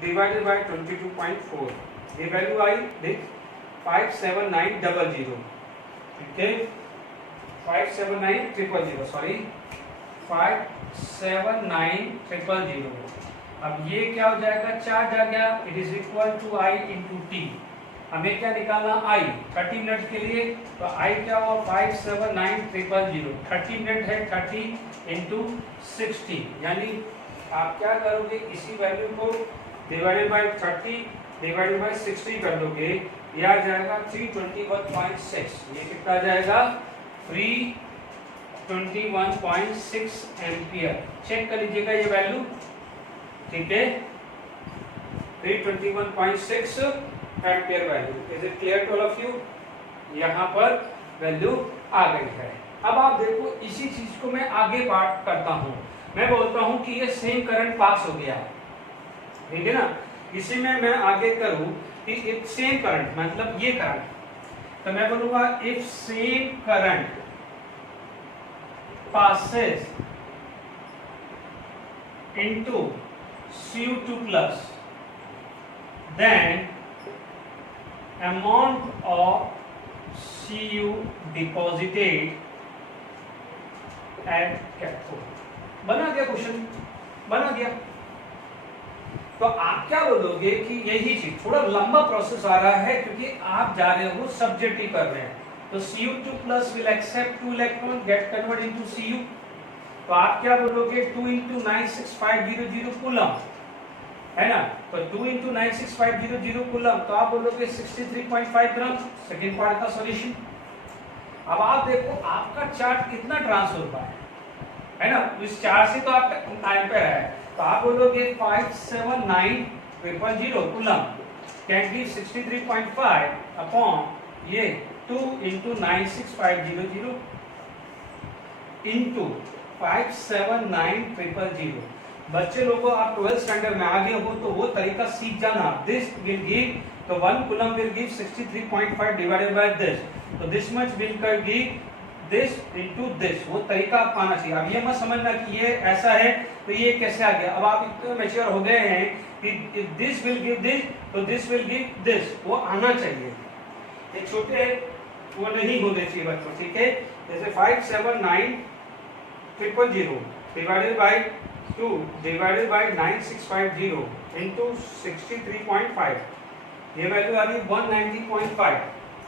डिवाइडेड बाय 22.4, ये वैल्यू आई देख 57900, ठीक है। 57900 सॉरी 57900। अब ये क्या हो जाएगा? चार्ज आ गया, it is equal to I × T। हमें क्या निकालना? I 30 मिनट के लिए, तो I क्या हुआ? 57900। 30 मिनट है, 30 × 60, यानी आप क्या करोगे? इसी वैल्यू को डिवाइडेड बाय 30 डिवाइडेड बाय 60 कर दोगे, ये आ जाएगा 321.6। ये कितना आ जाएगा? 321.6 एम्पियर। चेक कर लीजिएगा ये वैल्यू, ठीक है। 321.6 ampere value. Is it clear to all of you? यहाँ पर वैल्यू आ गई है। अब आप देखो, इसी चीज को मैं आगे पार्ट करता हूँ। मैं बोलता हूँ कि ये सेम करंट पास हो गया, ठीक है ना। इसी में मैं आगे करूँ कि इफ सेम करंट, मतलब ये करंट, तो मैं बोलूंगा if same current passes into Cu2 plus, then amount of Cu deposited at cathode। बना गया क्वेश्चन, बना गया। तो आप क्या बोलोगे कि यही चीज, थोड़ा लंबा प्रोसेस आ रहा है क्योंकि आप जा रहे हो सब्जेक्ट ही कर रहे हैं। तो Cu2 plus will accept 2 electron, get convert into Cu। तो आप क्या बोलोगे? 2 × 96500 कूलम, है ना। तो 2 × 96500 कूलम, तो आप बोलोगे 63.5 ग्राम। सेकेंड पार्ट का सॉल्यूशन। अब आप देखो आपका चार्ज कितना ट्रांसफर हुआ है ना। इस चार्ज से तो आपका एम्पेयर है, तो आप बोलोगे 57900 कूलम कैन गिव 63.5 अपॉन ये 2 × 96500 इंटू 57900। बच्चे लोगों, आप 12th स्टैंडर्ड में आ गए हो तो वो तरीका सीख जाना। दिस विल गिव, तो 1 coulomb will give 63.5 divided by this, तो this much will give this into this. वो तरीका आपको आना चाहिए। अब ये मत समझना कि ये ऐसा है तो ये कैसे आ गया। अब आप इतने मैच्योर हो गए हैं कि दिस विल गिव दिस, तो दिस विल गिव दिस, वो आना चाहिए। ये छोटे वो नहीं होने चाहिए बच्चों, ठीक है। जैसे 57900 divided by 2 divided by 9650 into 63.5, ये वैल्यू आ रही है 190.5,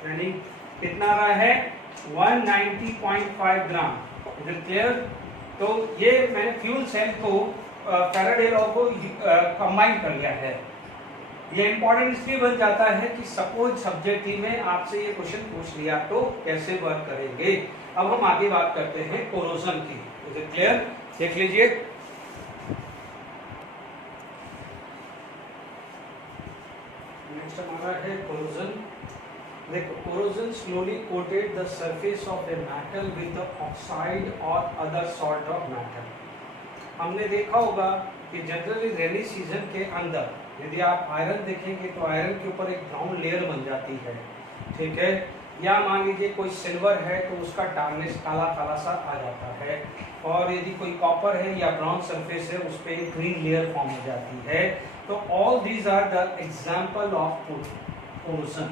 यानी कितना आ रहा है? 190.5 ग्राम। Is it clear? तो ये मैंने फ्यूल सेल को फैराडे लॉ को कंबाइन कर लिया है। ये इंपॉर्टेंट इसलिए बन जाता है कि सपोज सब्जेक्ट में आपसे ये क्वेश्चन पूछ लिया तो कैसे वर्क करेंगे। अब हम आगे बात करते हैं कोरोजन की। Is it clear? देख लीजिए, नेक्स्ट हमारा है कोरोजन। देखो, corrosion slowly coated the surface of a metal with the oxide और अदर सॉर्ट ऑफ मेटल। हमने देखा होगा कि जनरली रेनी सीजन के अंदर यदि आप आयरन देखेंगे तो आयरन के ऊपर एक ब्राउन लेयर बन जाती है, ठीक है। या मान लीजिए कोई सिल्वर है तो उसका डार्कनेस काला काला सा आ जाता है, और यदि कोई कॉपर है या ब्राउन सरफेस है उस पर एक ग्रीन लेयर फॉर्म हो जाती है। तो all these are the example of corrosion.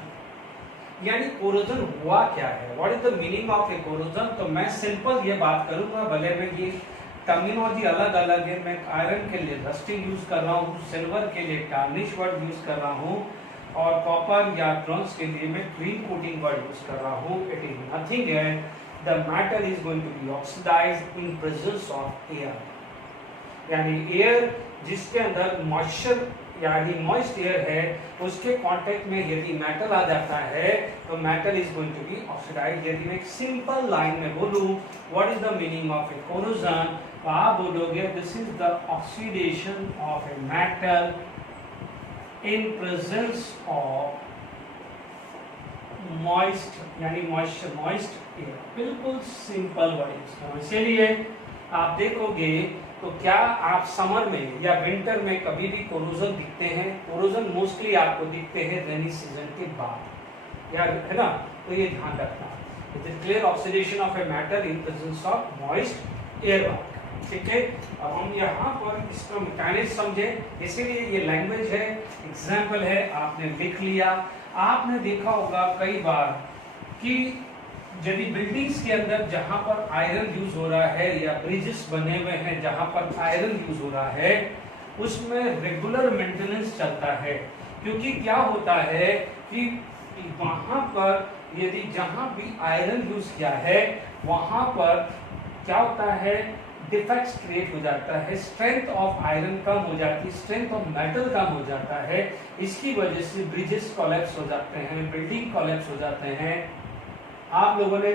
यानी कोरोजन हुआ क्या है, what is the meaning of a corrosion. तो मैं सिंपल ये बात करूंगा, भले में ये टर्मिनोलॉजी अलग अलग है। मैं आयरन के लिए रस्टिंग यूज कर रहा हूँ, सिल्वर के लिए टार्निश वर्ड यूज कर रहा हूँ, और कॉपर या ब्रॉन्ज के लिए मैं ग्रीन कोटिंग वर्ड यूज कर रहा हूँ। इट इज नथिंग है, the matter is going to be oxidized in presence of air. यानी एयर जिसके अंदर मॉइस्चर यानी मॉइस्ट एयर है उसके कांटेक्ट में यदि मेटल आ जाता है तो metal is going to be oxidize. यदि मैं एक सिंपल लाइन में बोलूं what is the meaning of a corrosion, तो आप बोलोगे this is the oxidation of a metal in presence of moist यानी मॉइस्ट एयर। बिल्कुल सिंपल वर्ड। इसीलिए आप देखोगे तो क्या आप समर में या विंटर में कभी भी कोरोजन दिखते हैं? कोरोजन मोस्टली आपको दिखते हैं रेनी सीजन के बाद, या है ना, तो ये ध्यान रखना। It is clear oxidation of a matter in presence of moist air. ठीक है, अब हम यहाँ पर इसका मैकेनिज्म समझे, इसीलिए ये लैंग्वेज है, एग्जाम्पल है, आपने लिख लिया। आपने देखा होगा कई बार कि यदि बिल्डिंग्स के अंदर जहां पर आयरन यूज हो रहा है या ब्रिजेस बने हुए हैं जहां पर आयरन यूज हो रहा है उसमें रेगुलर मेंटेनेंस चलता है, क्योंकि क्या होता है कि वहां पर यदि जहां भी आयरन यूज किया है वहां पर क्या होता है, डिफेक्ट्स क्रिएट हो जाता है, स्ट्रेंथ ऑफ आयरन कम हो जाती है, स्ट्रेंथ ऑफ मेटल कम हो जाता है। इसकी वजह से ब्रिजेस कोलैप्स हो जाते हैं, बिल्डिंग कोलैप्स हो जाते हैं। आप लोगों ने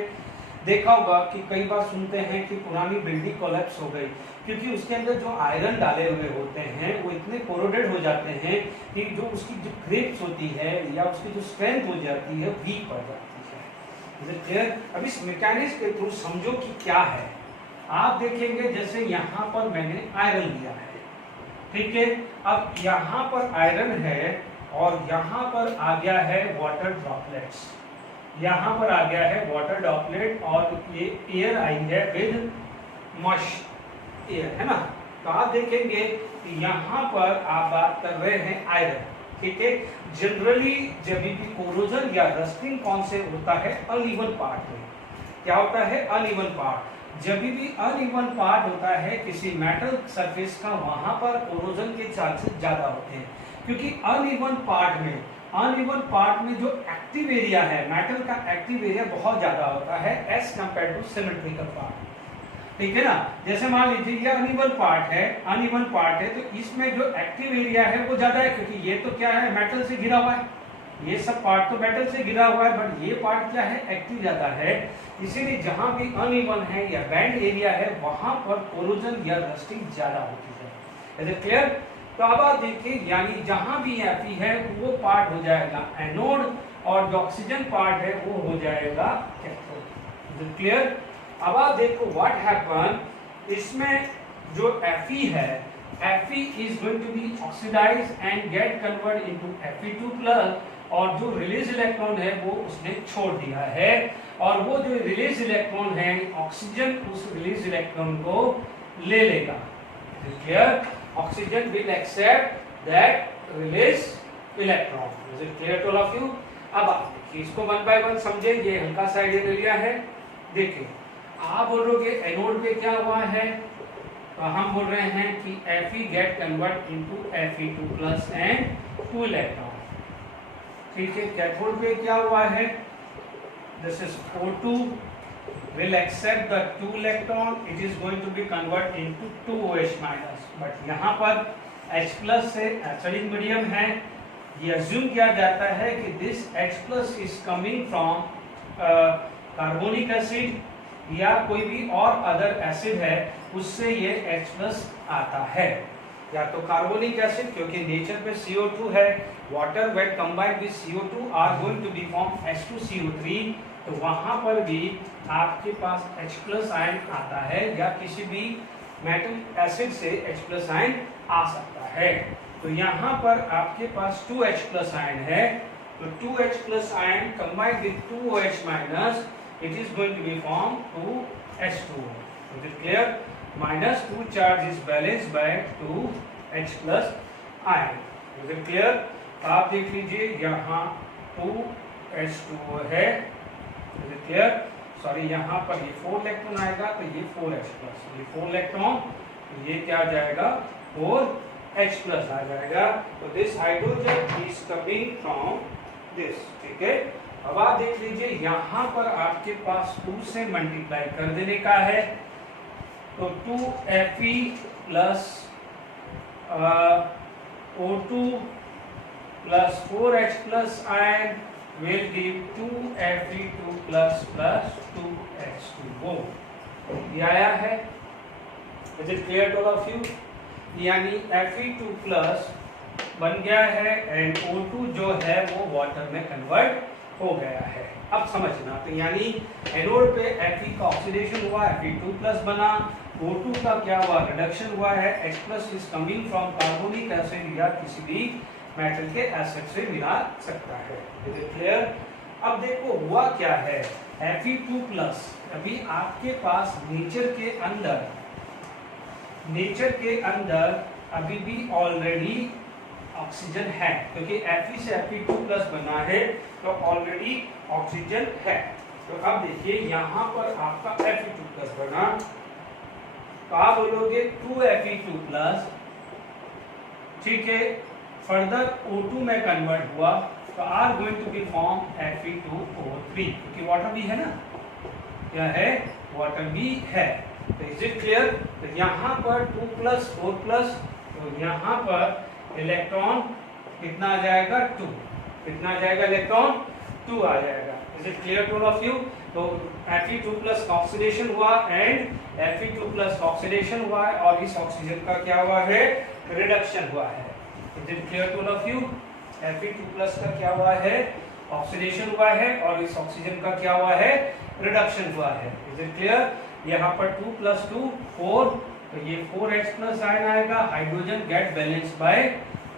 देखा होगा कि कई बार सुनते हैं कि पुरानी बिल्डिंग कोलैप्स हो गई, क्योंकि उसके अंदर जो आयरन डाले हुए होते हैं वो इतने कोरोडेड हो जाते हैं कि जो उसकी जो ग्रिप्स होती है या उसकी जो स्ट्रेंथ हो जाती है वीक पड़ जाती है। अब इस मैकेनिज्म के थ्रू समझो कि क्या है। आप देखेंगे जैसे यहाँ पर मैंने आयरन लिया है, ठीक है, अब यहाँ पर आयरन है और यहाँ पर आ गया है वाटर ड्रॉपलेट्स, यहाँ पर आ गया है वाटर ड्रॉपलेट और ये एयर आई है विद मॉइस्ट एयर, है ना। तो आप देखेंगे कि यहाँ पर आप बात कर रहे हैं आयरन, ठीक है। जनरली जब भी कोरोजन या रस्टिंग कौन से होता है, अनइवन पार्ट में। क्या होता है? Uneven part. जब भी अनइवन पार्ट होता है किसी मेटल सरफेस का, वहां पर कोरोजन के चांसेस ज्यादा होते हैं, क्योंकि अनइवन पार्ट में जो एक्टिव एरिया है, मेटल का एक्टिव एरिया बहुत ज्यादा होता है as compare to symmetrical part, ठीक है ना। जैसे मान लीजिए ये अनइवन पार्ट है तो इसमें जो एक्टिव एरिया है वो ज्यादा है, क्योंकि ये तो क्या है, मेटल से घिरा हुआ है, ये सब पार्ट तो मेटल से घिरा हुआ है, बट ये पार्ट क्या है, एक्टिव ज्यादा है। इसीलिए जहां भी अनइवन है या बैंड एरिया है वहां पर कोरोजन या रस्टिंग ज्यादा होती है। Is it clear? तो अब आप देखिए, यानी जहां भी Fe है वो पार्ट हो जाएगा एनोड और जो ऑक्सीजन पार्ट है वो हो जाएगा कैथोड। Is it clear? अब आप देखो व्हाट हैपन, इसमें जो Fe है, Fe is going to be oxidized and get converted into Fe2+, और जो रिलीज इलेक्ट्रॉन है वो उसने छोड़ दिया है, और वो जो रिलीज इलेक्ट्रॉन है ऑक्सीजन उस रिलीज इलेक्ट्रॉन को ले लेगा। Clear? Oxygen will accept that release electron. Is it clear to all of you? अब आप देखिए इसको वन बाय वन समझे, ये हल्का सा आइडिया ले लिया है। देखिए आप बोलोगे एनोड पे क्या हुआ है, तो हम बोल रहे हैं कि Fe gate convert into Fe2+ and 2 electron, ठीक है। कैथोड पे क्या हुआ है, this is O2 will accept the 2 electron, it is going to be convert into 2OH-, but यहाँ पर H+ से एसिडिक मीडियम है, ये अज्यूम किया जाता है कि this H+ is coming from carbonic acid या कोई भी और अदर एसिड है, उससे ये H+ आता है, या तो कार्बोनिक एसिड, क्योंकि नेचर पे CO2 है, water wet combined with CO2 are going to be form H2CO3, तो वहां पर भी आपके पास H+ आयन आता है, या किसी भी मेटल एसिड से H+ आयन आ सकता है। तो यहाँ पर आपके पास 2H+ आयन है, तो 2H+ ion combined with 2OH-, it is going to be form 2H2O. Is it clear? -2 charge is balanced by 2H+ ion. Is it clear? आप देख लीजिए यहाँ 2H2O है। Is it clear? सॉरी, यहाँ पर ये 4 इलेक्ट्रॉन आएगा तो ये 4H+, ये 4 इलेक्ट्रॉन, ये क्या आ जाएगा, 4H+ आ जाएगा। तो this hydrogen is coming from this, ठीक है। अब आप देख लीजिए यहाँ पर आपके पास 2 से मल्टीप्लाई कर देने का है, तो 2Fe plus O2 plus 4H plus ion will give 2Fe2 plus 2H2O. ये आया है, is it clear to all of you? यानी Fe2 प्लस बन गया है एंड O2 जो है वो वाटर में कन्वर्ट हो गया है। अब समझना, तो यानी एनोड पे Fe का ऑक्सीडेशन हुआ, Fe2 प्लस बना, O2 का क्या हुआ, रिडक्शन हुआ है, H plus is coming from carbonic acid या किसी भी मेटल के एसिड से मिला सकता है। Is it clear? अब देखो हुआ क्या है, Fe2 प्लस अभी आपके पास नेचर के अंदर अभी भी ऑलरेडी ऑक्सीजन है, क्योंकि Fe से Fe2 प्लस बना है तो ऑलरेडी ऑक्सीजन है। तो अब देखिए यहाँ पर आपका Fe2 प्लस बना, तो आप बोलोगे 2Fe2 प्लस, ठीक है, फर्दर O2 में कन्वर्ट हुआ तो are going to be form Fe2O3, क्योंकि वाटर भी है ना, क्या है, वाटर भी है। तो इज इट क्लियर? तो यहाँ पर 2 प्लस 4 प्लस, तो यहाँ पर इलेक्ट्रॉन कितना आ जाएगा, 2, कितना आ जाएगा, इलेक्ट्रॉन 2 आ जाएगा। Is it clear to all of you? तो Fe2 प्लस ऑक्सीडेशन हुआ एंड Fe2 प्लस ऑक्सीडेशन हुआ है और इस ऑक्सीजन का क्या हुआ है, रिडक्शन हुआ है। Is it clear to all of you? Fe2 plus का क्या हुआ है, ऑक्सीडेशन हुआ है और इस ऑक्सीजन का क्या हुआ है, रिडक्शन हुआ है। Is it clear? यहाँ पर 2 प्लस 2 4, तो ये 4H प्लस आयन आएगा, hydrogen get balance by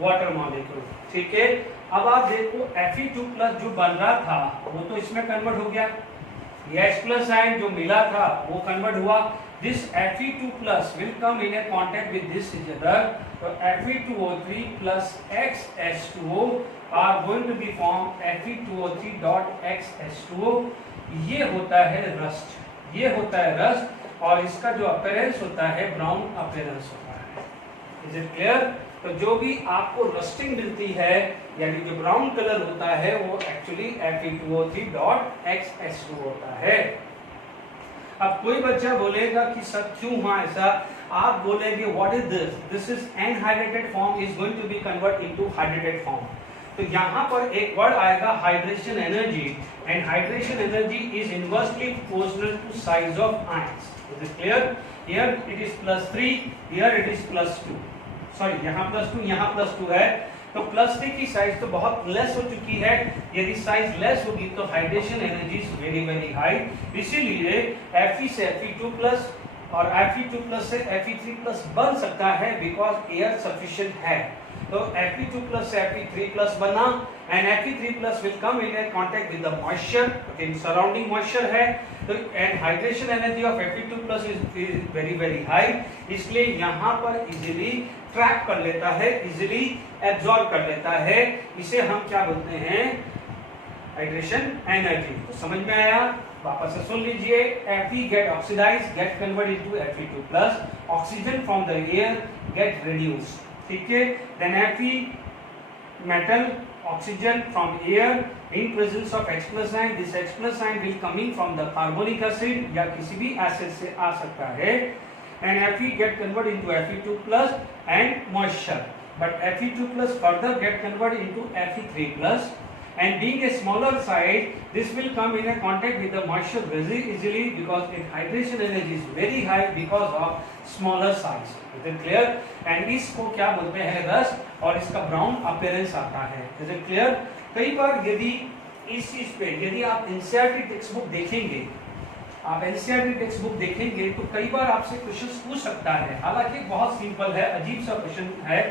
water molecule, ठीक है। अब आप देखो Fe2 प्लस जो बन रहा था वो तो इसमें कन्वर्ट हो गया, ये H प्लस आयन जो मिला था वो कन्वर्ट हुआ। This Fe2 plus will come in a contact with this each other. So Fe2O3 plus XH2O are going to be formed Fe2O3 dot XH2O. ये होता है रस्ट, ये होता है रस्ट और इसका जो अपीयरेंस होता है ब्राउन अपीयरेंस होता है। Is it clear? तो जो भी आपको रस्टिंग मिलती है यानी जो ब्राउन कलर होता है वो एक्चुअली Fe2O3 dot XH2O होता है। अब कोई बच्चा बोलेगा कि सर क्यों हुआ ऐसा, आप बोलेंगे what is this, this is anhydrated form is going to be convert into hydrated form. तो यहाँ पर एक वर्ड आएगा hydration energy, and hydration energy is inversely proportional to size of ions. Is it clear? Here it is +3, here it is +2, sorry यहाँ +2 यहाँ +2 है, तो +3 की साइज तो बहुत लेस हो चुकी है। यदि साइज लेस होगी तो hydration energy is very very high, इसीलिए Fe से Fe2 प्लस और Fe2 प्लस से Fe3 प्लस बन सकता है बिकॉज एयर सफिशिएंट है। तो Fe2 प्लस से Fe3 प्लस बना and Fe3 plus will come in contact with the moisture, okay, surrounding moisture है, तो and hydration energy of Fe2 plus is very very high, इसलिए यहाँ पर इजीली ट्रैप कर लेता है, इजीली एब्जॉर्ब कर लेता है। इसे हम क्या बोलते हैं, हाइड्रेशन एनर्जी। तो समझ में आया? वापस से सुन लीजिए, Fe get oxidized, get converted into Fe2 plus, oxygen from the air get reduced, ठीक है। Then Fe metal oxygen from air in presence of H plus ion, this H plus ion will coming from the carbonic acid या किसी भी acid से आ सकता है, and Fe get converted into Fe2 plus and moisture, but Fe2 plus further get converted into Fe3 plus, and being a smaller size this will come in a contact with the moisture very easily because its hydration energy is very high because of smaller size. Is it clear? and इसको क्या बोलते हैं, rust, और इसका brown appearance आता है। Is it clear? कई बार यदि इस चीज पे यदि आप एनसीईआरटी टेक्स्ट बुक देखेंगे, आप एनसीईआरटी टेक्स्ट बुक देखेंगे तो कई बार आपसे क्वेश्चंस पूछ सकता है, हालांकि बहुत सिंपल है, अजीब सा क्वेश्चन है,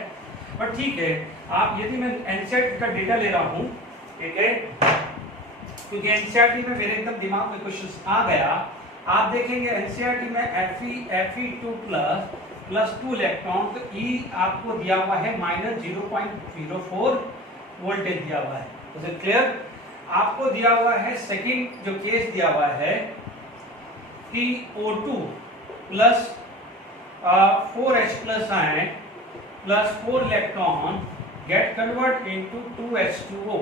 पर ठीक है। आप यदि मैं एनसीईआरटी का डेटा ले रहा हूँ, ठीक है, क्योंकि एनसीईआरटी में मेरे एकदम दिमाग में क्वेश्चंस आ गया, आप देखेंगे एनसीईआरटी में Fe2 प्लस 2 इलेक्ट्रॉन, तो E आपको दिया हुआ है -0.04 वोल्टेज दिया हुआ है। तो क्लियर? आपको दिया हुआ है सेकंड जो केस दिया हुआ है कि O2 plus 4H plus ion plus 4 electron gate convert into 2H2O,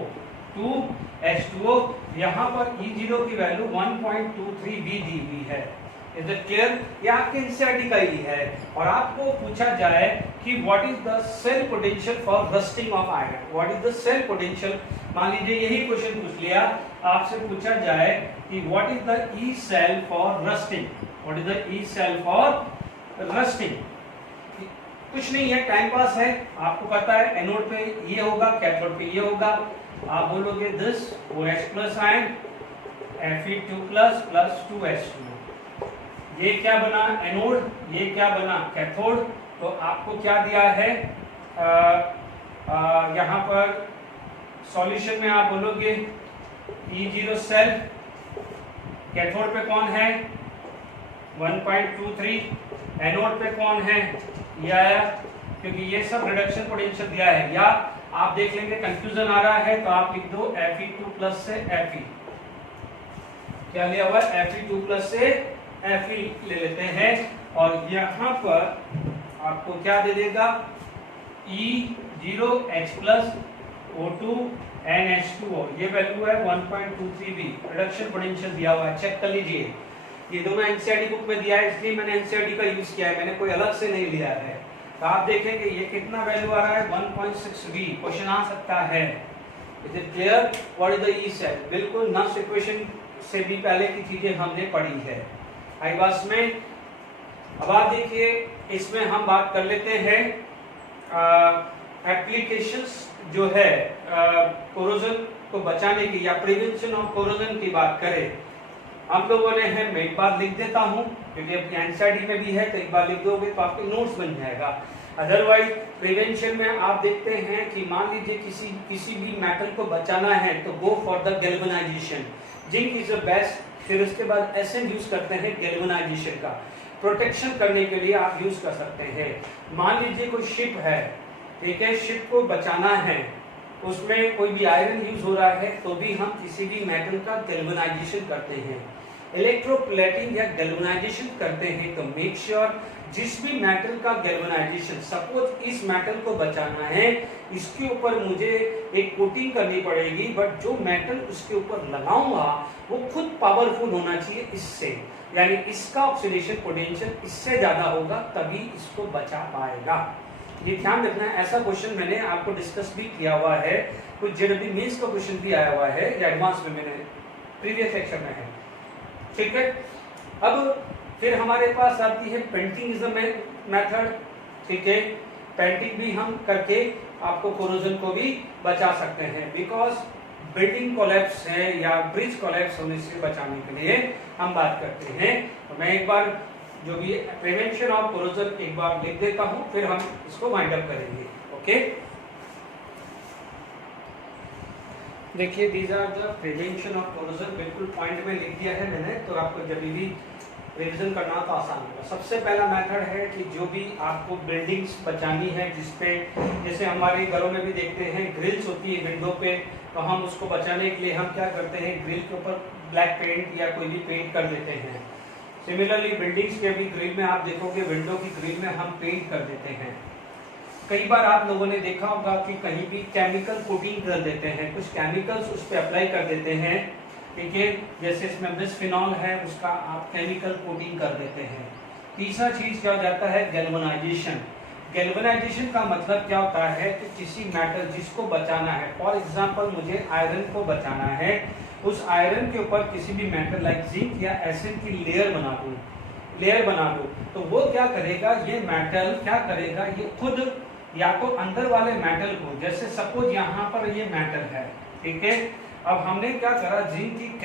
2H2O। यहाँ पर E0 की वैल्यू 1.23 B दी हुई है, इज इट क्लियर? ये आपके एनसीईआरटी का ही है। और आपको पूछा जाए कि what is the cell potential for rusting of iron, what is the cell potential, मान लीजिए यही क्वेश्चन पूछ लिया आपसे, पूछा जाए कि what is the E cell for rusting, what is the E cell for rusting. कुछ नहीं है, टाइम पास है, आपको पता है एनोड पे ये होगा, कैथोड पे ये होगा। आप बोलोगे this OH plus ion Fe2 plus plus 2H2, ये क्या बना एनोड, ये क्या बना कैथोड। तो आपको क्या दिया है यहाँ पर सॉल्यूशन में आप बोलोगे E0 सेल, कैथोड पे कौन है 1.23, एनोड पे कौन है ये आया, क्योंकि ये सब रिडक्शन पोटेंशियल दिया है। या आप देख लेंगे कंफ्यूजन आ रहा है तो आप लिख दो Fe2 प्लस से Fe, क्या लिया हुआ है Fe2 प्लस से Fe ले लेते हैं। और यहाँ पर आपको क्या दे देगा E0H प्लस O2 NH2O, ये वैल्यू है 1.23 भी, रिडक्शन पोटेंशियल दिया हुआ है, चेक कर लीजिए। ये दोनों एनसीईआरटी बुक में दिया है, इसलिए मैंने एनसीईआरटी का यूज किया है, मैंने कोई अलग से नहीं लिया है। तो आप देखेंगे ये कितना वैल्यू आ रहा है 1.6V, क्वेश्चन आ सकता है। Is it clear? What is the E cell? बिल्कुल नॉट इक्वेशन से भी पहले की चीजें हमने पढ़ी है आईवास में। अब आप देखिए इसमें हम बात कर लेते हैं एप्लीकेशंस जो है कोरोजन को बचाने की या प्रिवेंशन ऑफ कोरोजन की बात करें हम लोगों ने है, मैं एक बार लिख देता हूं क्योंकि अपनी एनसीईआरटी में भी है, तो एक बार लिख दोगे तो आपके नोट्स बन जाएगा। अदरवाइज प्रिवेंशन में आप देखते हैं कि मान लीजिए किसी भी मेटल को बचाना है तो go for the galvanisation, zinc is the best. फिर उसके बाद एसएन यूज करते हैं गैल्वेनाइजेशन का, प्रोटेक्शन करने के लिए आप यूज कर सकते हैं। मान लीजिए कोई शिप है, ठीक है, शिप को बचाना है, उसमें कोई भी आयरन यूज हो रहा है तो भी हम किसी भी मेटल का गैल्वेनाइजेशन करते हैं। इलेक्ट्रोप्लेटिंग या गैल्वेनाइजेशन करते हैं तो मेक श्योर जिस भी मेटल का गैल्वेनाइजेशन, सपोज इस मेटल को बचाना है, इसके ऊपर मुझे एक कोटिंग करनी पड़ेगी, बट जो मेटल उसके ऊपर लगाऊंगा वो खुद पावरफुल होना चाहिए इससे, यानी इसका ऑक्सीडेशन पोटेंशियल इससे ज्यादा होगा तभी इसको बचा पाएगा। ये ध्यान रखना है। ऐसा क्वेश्चन मैंने आपको डिस्कस भी किया हुआ है, कुछ जेडब्ल्यू मेंस का क्वेश्चन भी आया हुआ है या एडवांस में मैंने प्रीवियस सेक्शन में है, ठीक है। अब फिर हमारे पास आती है पेंटिंग इज द मेथड, ठीक है। पेंटिंग भी हम करके आपको कोरोजन को भी बचा सकते हैं, बिकॉज बिल्डिंग कोलैप्स है या ब्रिज कोलैप्स होने से बचाने के लिए हम बात करते हैं। तो मैं एक बार जो भी प्रिवेंशन ऑफ कोरोजन एक बार लिख देता हूं, फिर हम इसको वाइंड अप करेंगे। ओके, देखिए these are the prevention of corrosion, बिल्कुल पॉइंट में लिख दिया है मैंने, तो आपको जब भी रिवीजन करना तो आसान होगा। सबसे पहला मेथड है कि जो भी आपको बिल्डिंग्स बचानी है जिसपे, जैसे हमारे घरों में भी देखते हैं ग्रिल्स होती है विंडो पे, तो हम उसको बचाने के लिए हम क्या करते हैं, ग्रिल के ऊपर ब्लैक पेंट या कोई भी पेंट कर देते हैं। सिमिलरली बिल्डिंग्स के भी ग्रिल में आप देखोगे, विंडो की ग्रिल में हम पेंट कर देते हैं। कई बार आप लोगों ने देखा होगा कि कहीं भी केमिकल कोटिंग कर देते हैं, कुछ केमिकल्स उस पर अप्लाई कर देते हैं, ठीक है, जैसे इसमें बिस्फेनॉल है उसका आप केमिकल कोटिंग कर देते हैं। तीसरा चीज क्या हो जाता है, गैल्वेनाइजेशन। गैल्वेनाइजेशन का मतलब क्या होता है कि किसी मेटल जिसको बचाना है, फॉर एग्जांपल मुझे आयरन को बचाना है, उस आयरन के ऊपर किसी भी मेटल लाइक जिंक या एसिड की लेयर बना दो, तो वो क्या करेगा, ये मेटल क्या करेगा, ये खुद या तो अंदर वाले मेटल को, जैसे सपोज यहाँ पर ये मेटल है, ठीक है, अब हमने क्या करा, जिंक की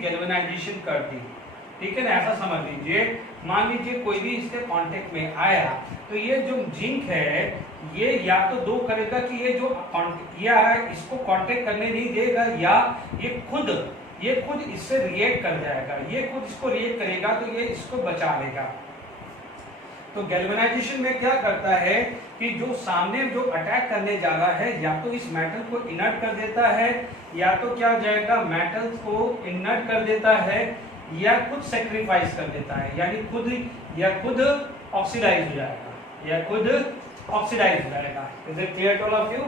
गैल्वेनाइजेशन कर दी, ठीक है ना, ऐसा समझ लीजिए। मान लीजिए कोई भी इसके कांटेक्ट में आया तो ये जो जिंक है ये या तो दो करेगा कि ये जो ये है इसको कांटेक्ट करने नहीं देगा, या ये खुद इससे रिएक्ट कर जाएगा, ये खुद इसको रिएक्ट करेगा तो ये इसको बचा लेगा। तो गैल्वेनाइजेशन में क्या करता है कि जो सामने जो अटैक करने जा रहा है या तो इस मेटल को इनर्ट कर देता है, या तो क्या हो जाएगा, मेटल को इनर्ट कर देता है, या खुद सेक्रीफाइस कर देता है, यानी खुद ऑक्सीडाइज हो जाएगा, is it clear to all of you?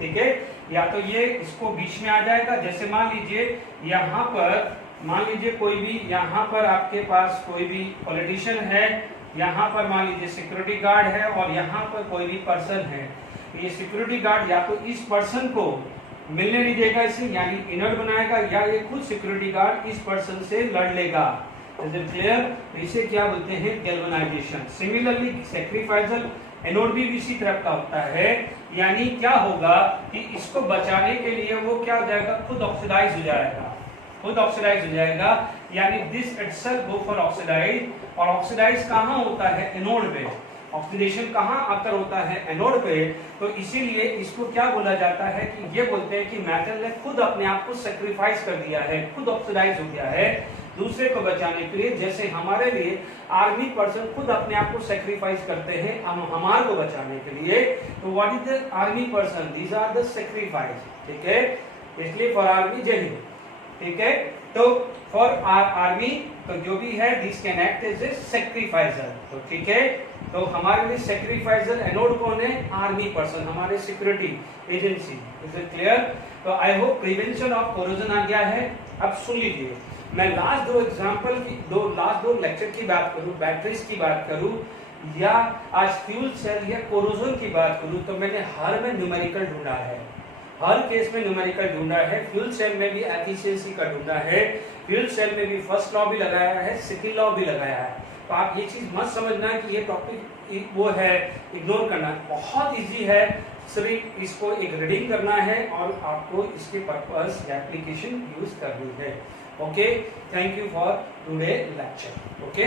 ठीक है, या तो ये इसको बीच में आ जाएगा, जैसे मान लीजिए यहाँ पर, मान लीजिए कोई भी यहाँ पर आपके पास कोई भी पॉलिटिशियन है, यहाँ पर मान लीजिए सिक्योरिटी गार्ड है और यहाँ पर कोई भी पर्सन है। ये सिक्योरिटी गार्ड या तो इस पर्सन को मिलने नहीं देगा इसे, यानी इनर्ट बनाएगा, या ये खुद सिक्योरिटी गार्ड इस पर्सन से लड़ लेगा। Is it clear? इसे क्या बोलते हैं? गैल्वेनाइजेशन। सिमिलरली सैक्रिफाइसल एनोड भी इसी तरह का होता है, यानी क्या होगा कि इसको बचाने के लिए वो क्या हो जाएगा, खुद ऑक्सीडाइज हो जाएगा, खुद ऑक्सीडाइज हो जाएगा, यानी this itself go for oxidize. और ऑक्सीडाइज कहाँ होता है? एनोड पे। ऑक्सीडेशन कहाँ आकर होता है? एनोड पे। तो इसीलिए इसको क्या बोला जाता है कि ये बोलते हैं कि मेटल ने खुद अपने आप को सेक्रीफाइस कर दिया है, खुद ऑक्सीडाइज हो गया है दूसरे को बचाने के लिए। जैसे हमारे लिए आर्मी पर्सन खुद अपने आप को सेक्रीफाइस करते हैं हमारे को बचाने के लिए। तो what is the army person? These are the sacrifice, ठीक है। इसलिए फॉर आर्मी जय हिंद, ठीक है। तो फॉर आर्मी तो जो भी है this can act as a sacrificer, तो ठीक है। तो हमारे लिए सेक्रीफाइजर एनोड कौन है? आर्मी पर्सन, हमारे security agency. Is it clear? तो I hope prevention of corrosion आ गया है। अब सुन लीजिए, मैं लास्ट दो लेक्चर की बात करूं, बैटरीज की बात करूं, या आज फ्यूल सेल या कोरोजन की बात करूं, तो मैंने हर में न्यूमेरिकल ढूंढा है, हर केस में न्यूमेरिकल ढूंढा है। फ्यूल सेल में भी एफिशिएंसी का ढूंढा है, फ्यूल सेल में भी फर्स्ट लॉ भी लगाया है, सेकंड लॉ भी लगाया है। तो आप ये चीज मत समझना कि ये टॉपिक वो है, इग्नोर करना, बहुत इजी है। सिर्फ इसको एक रीडिंग करना है और आपको इसके पर्पस या एप्लीकेशन यूज करनी है। Okay, thank you for today lecture. Okay.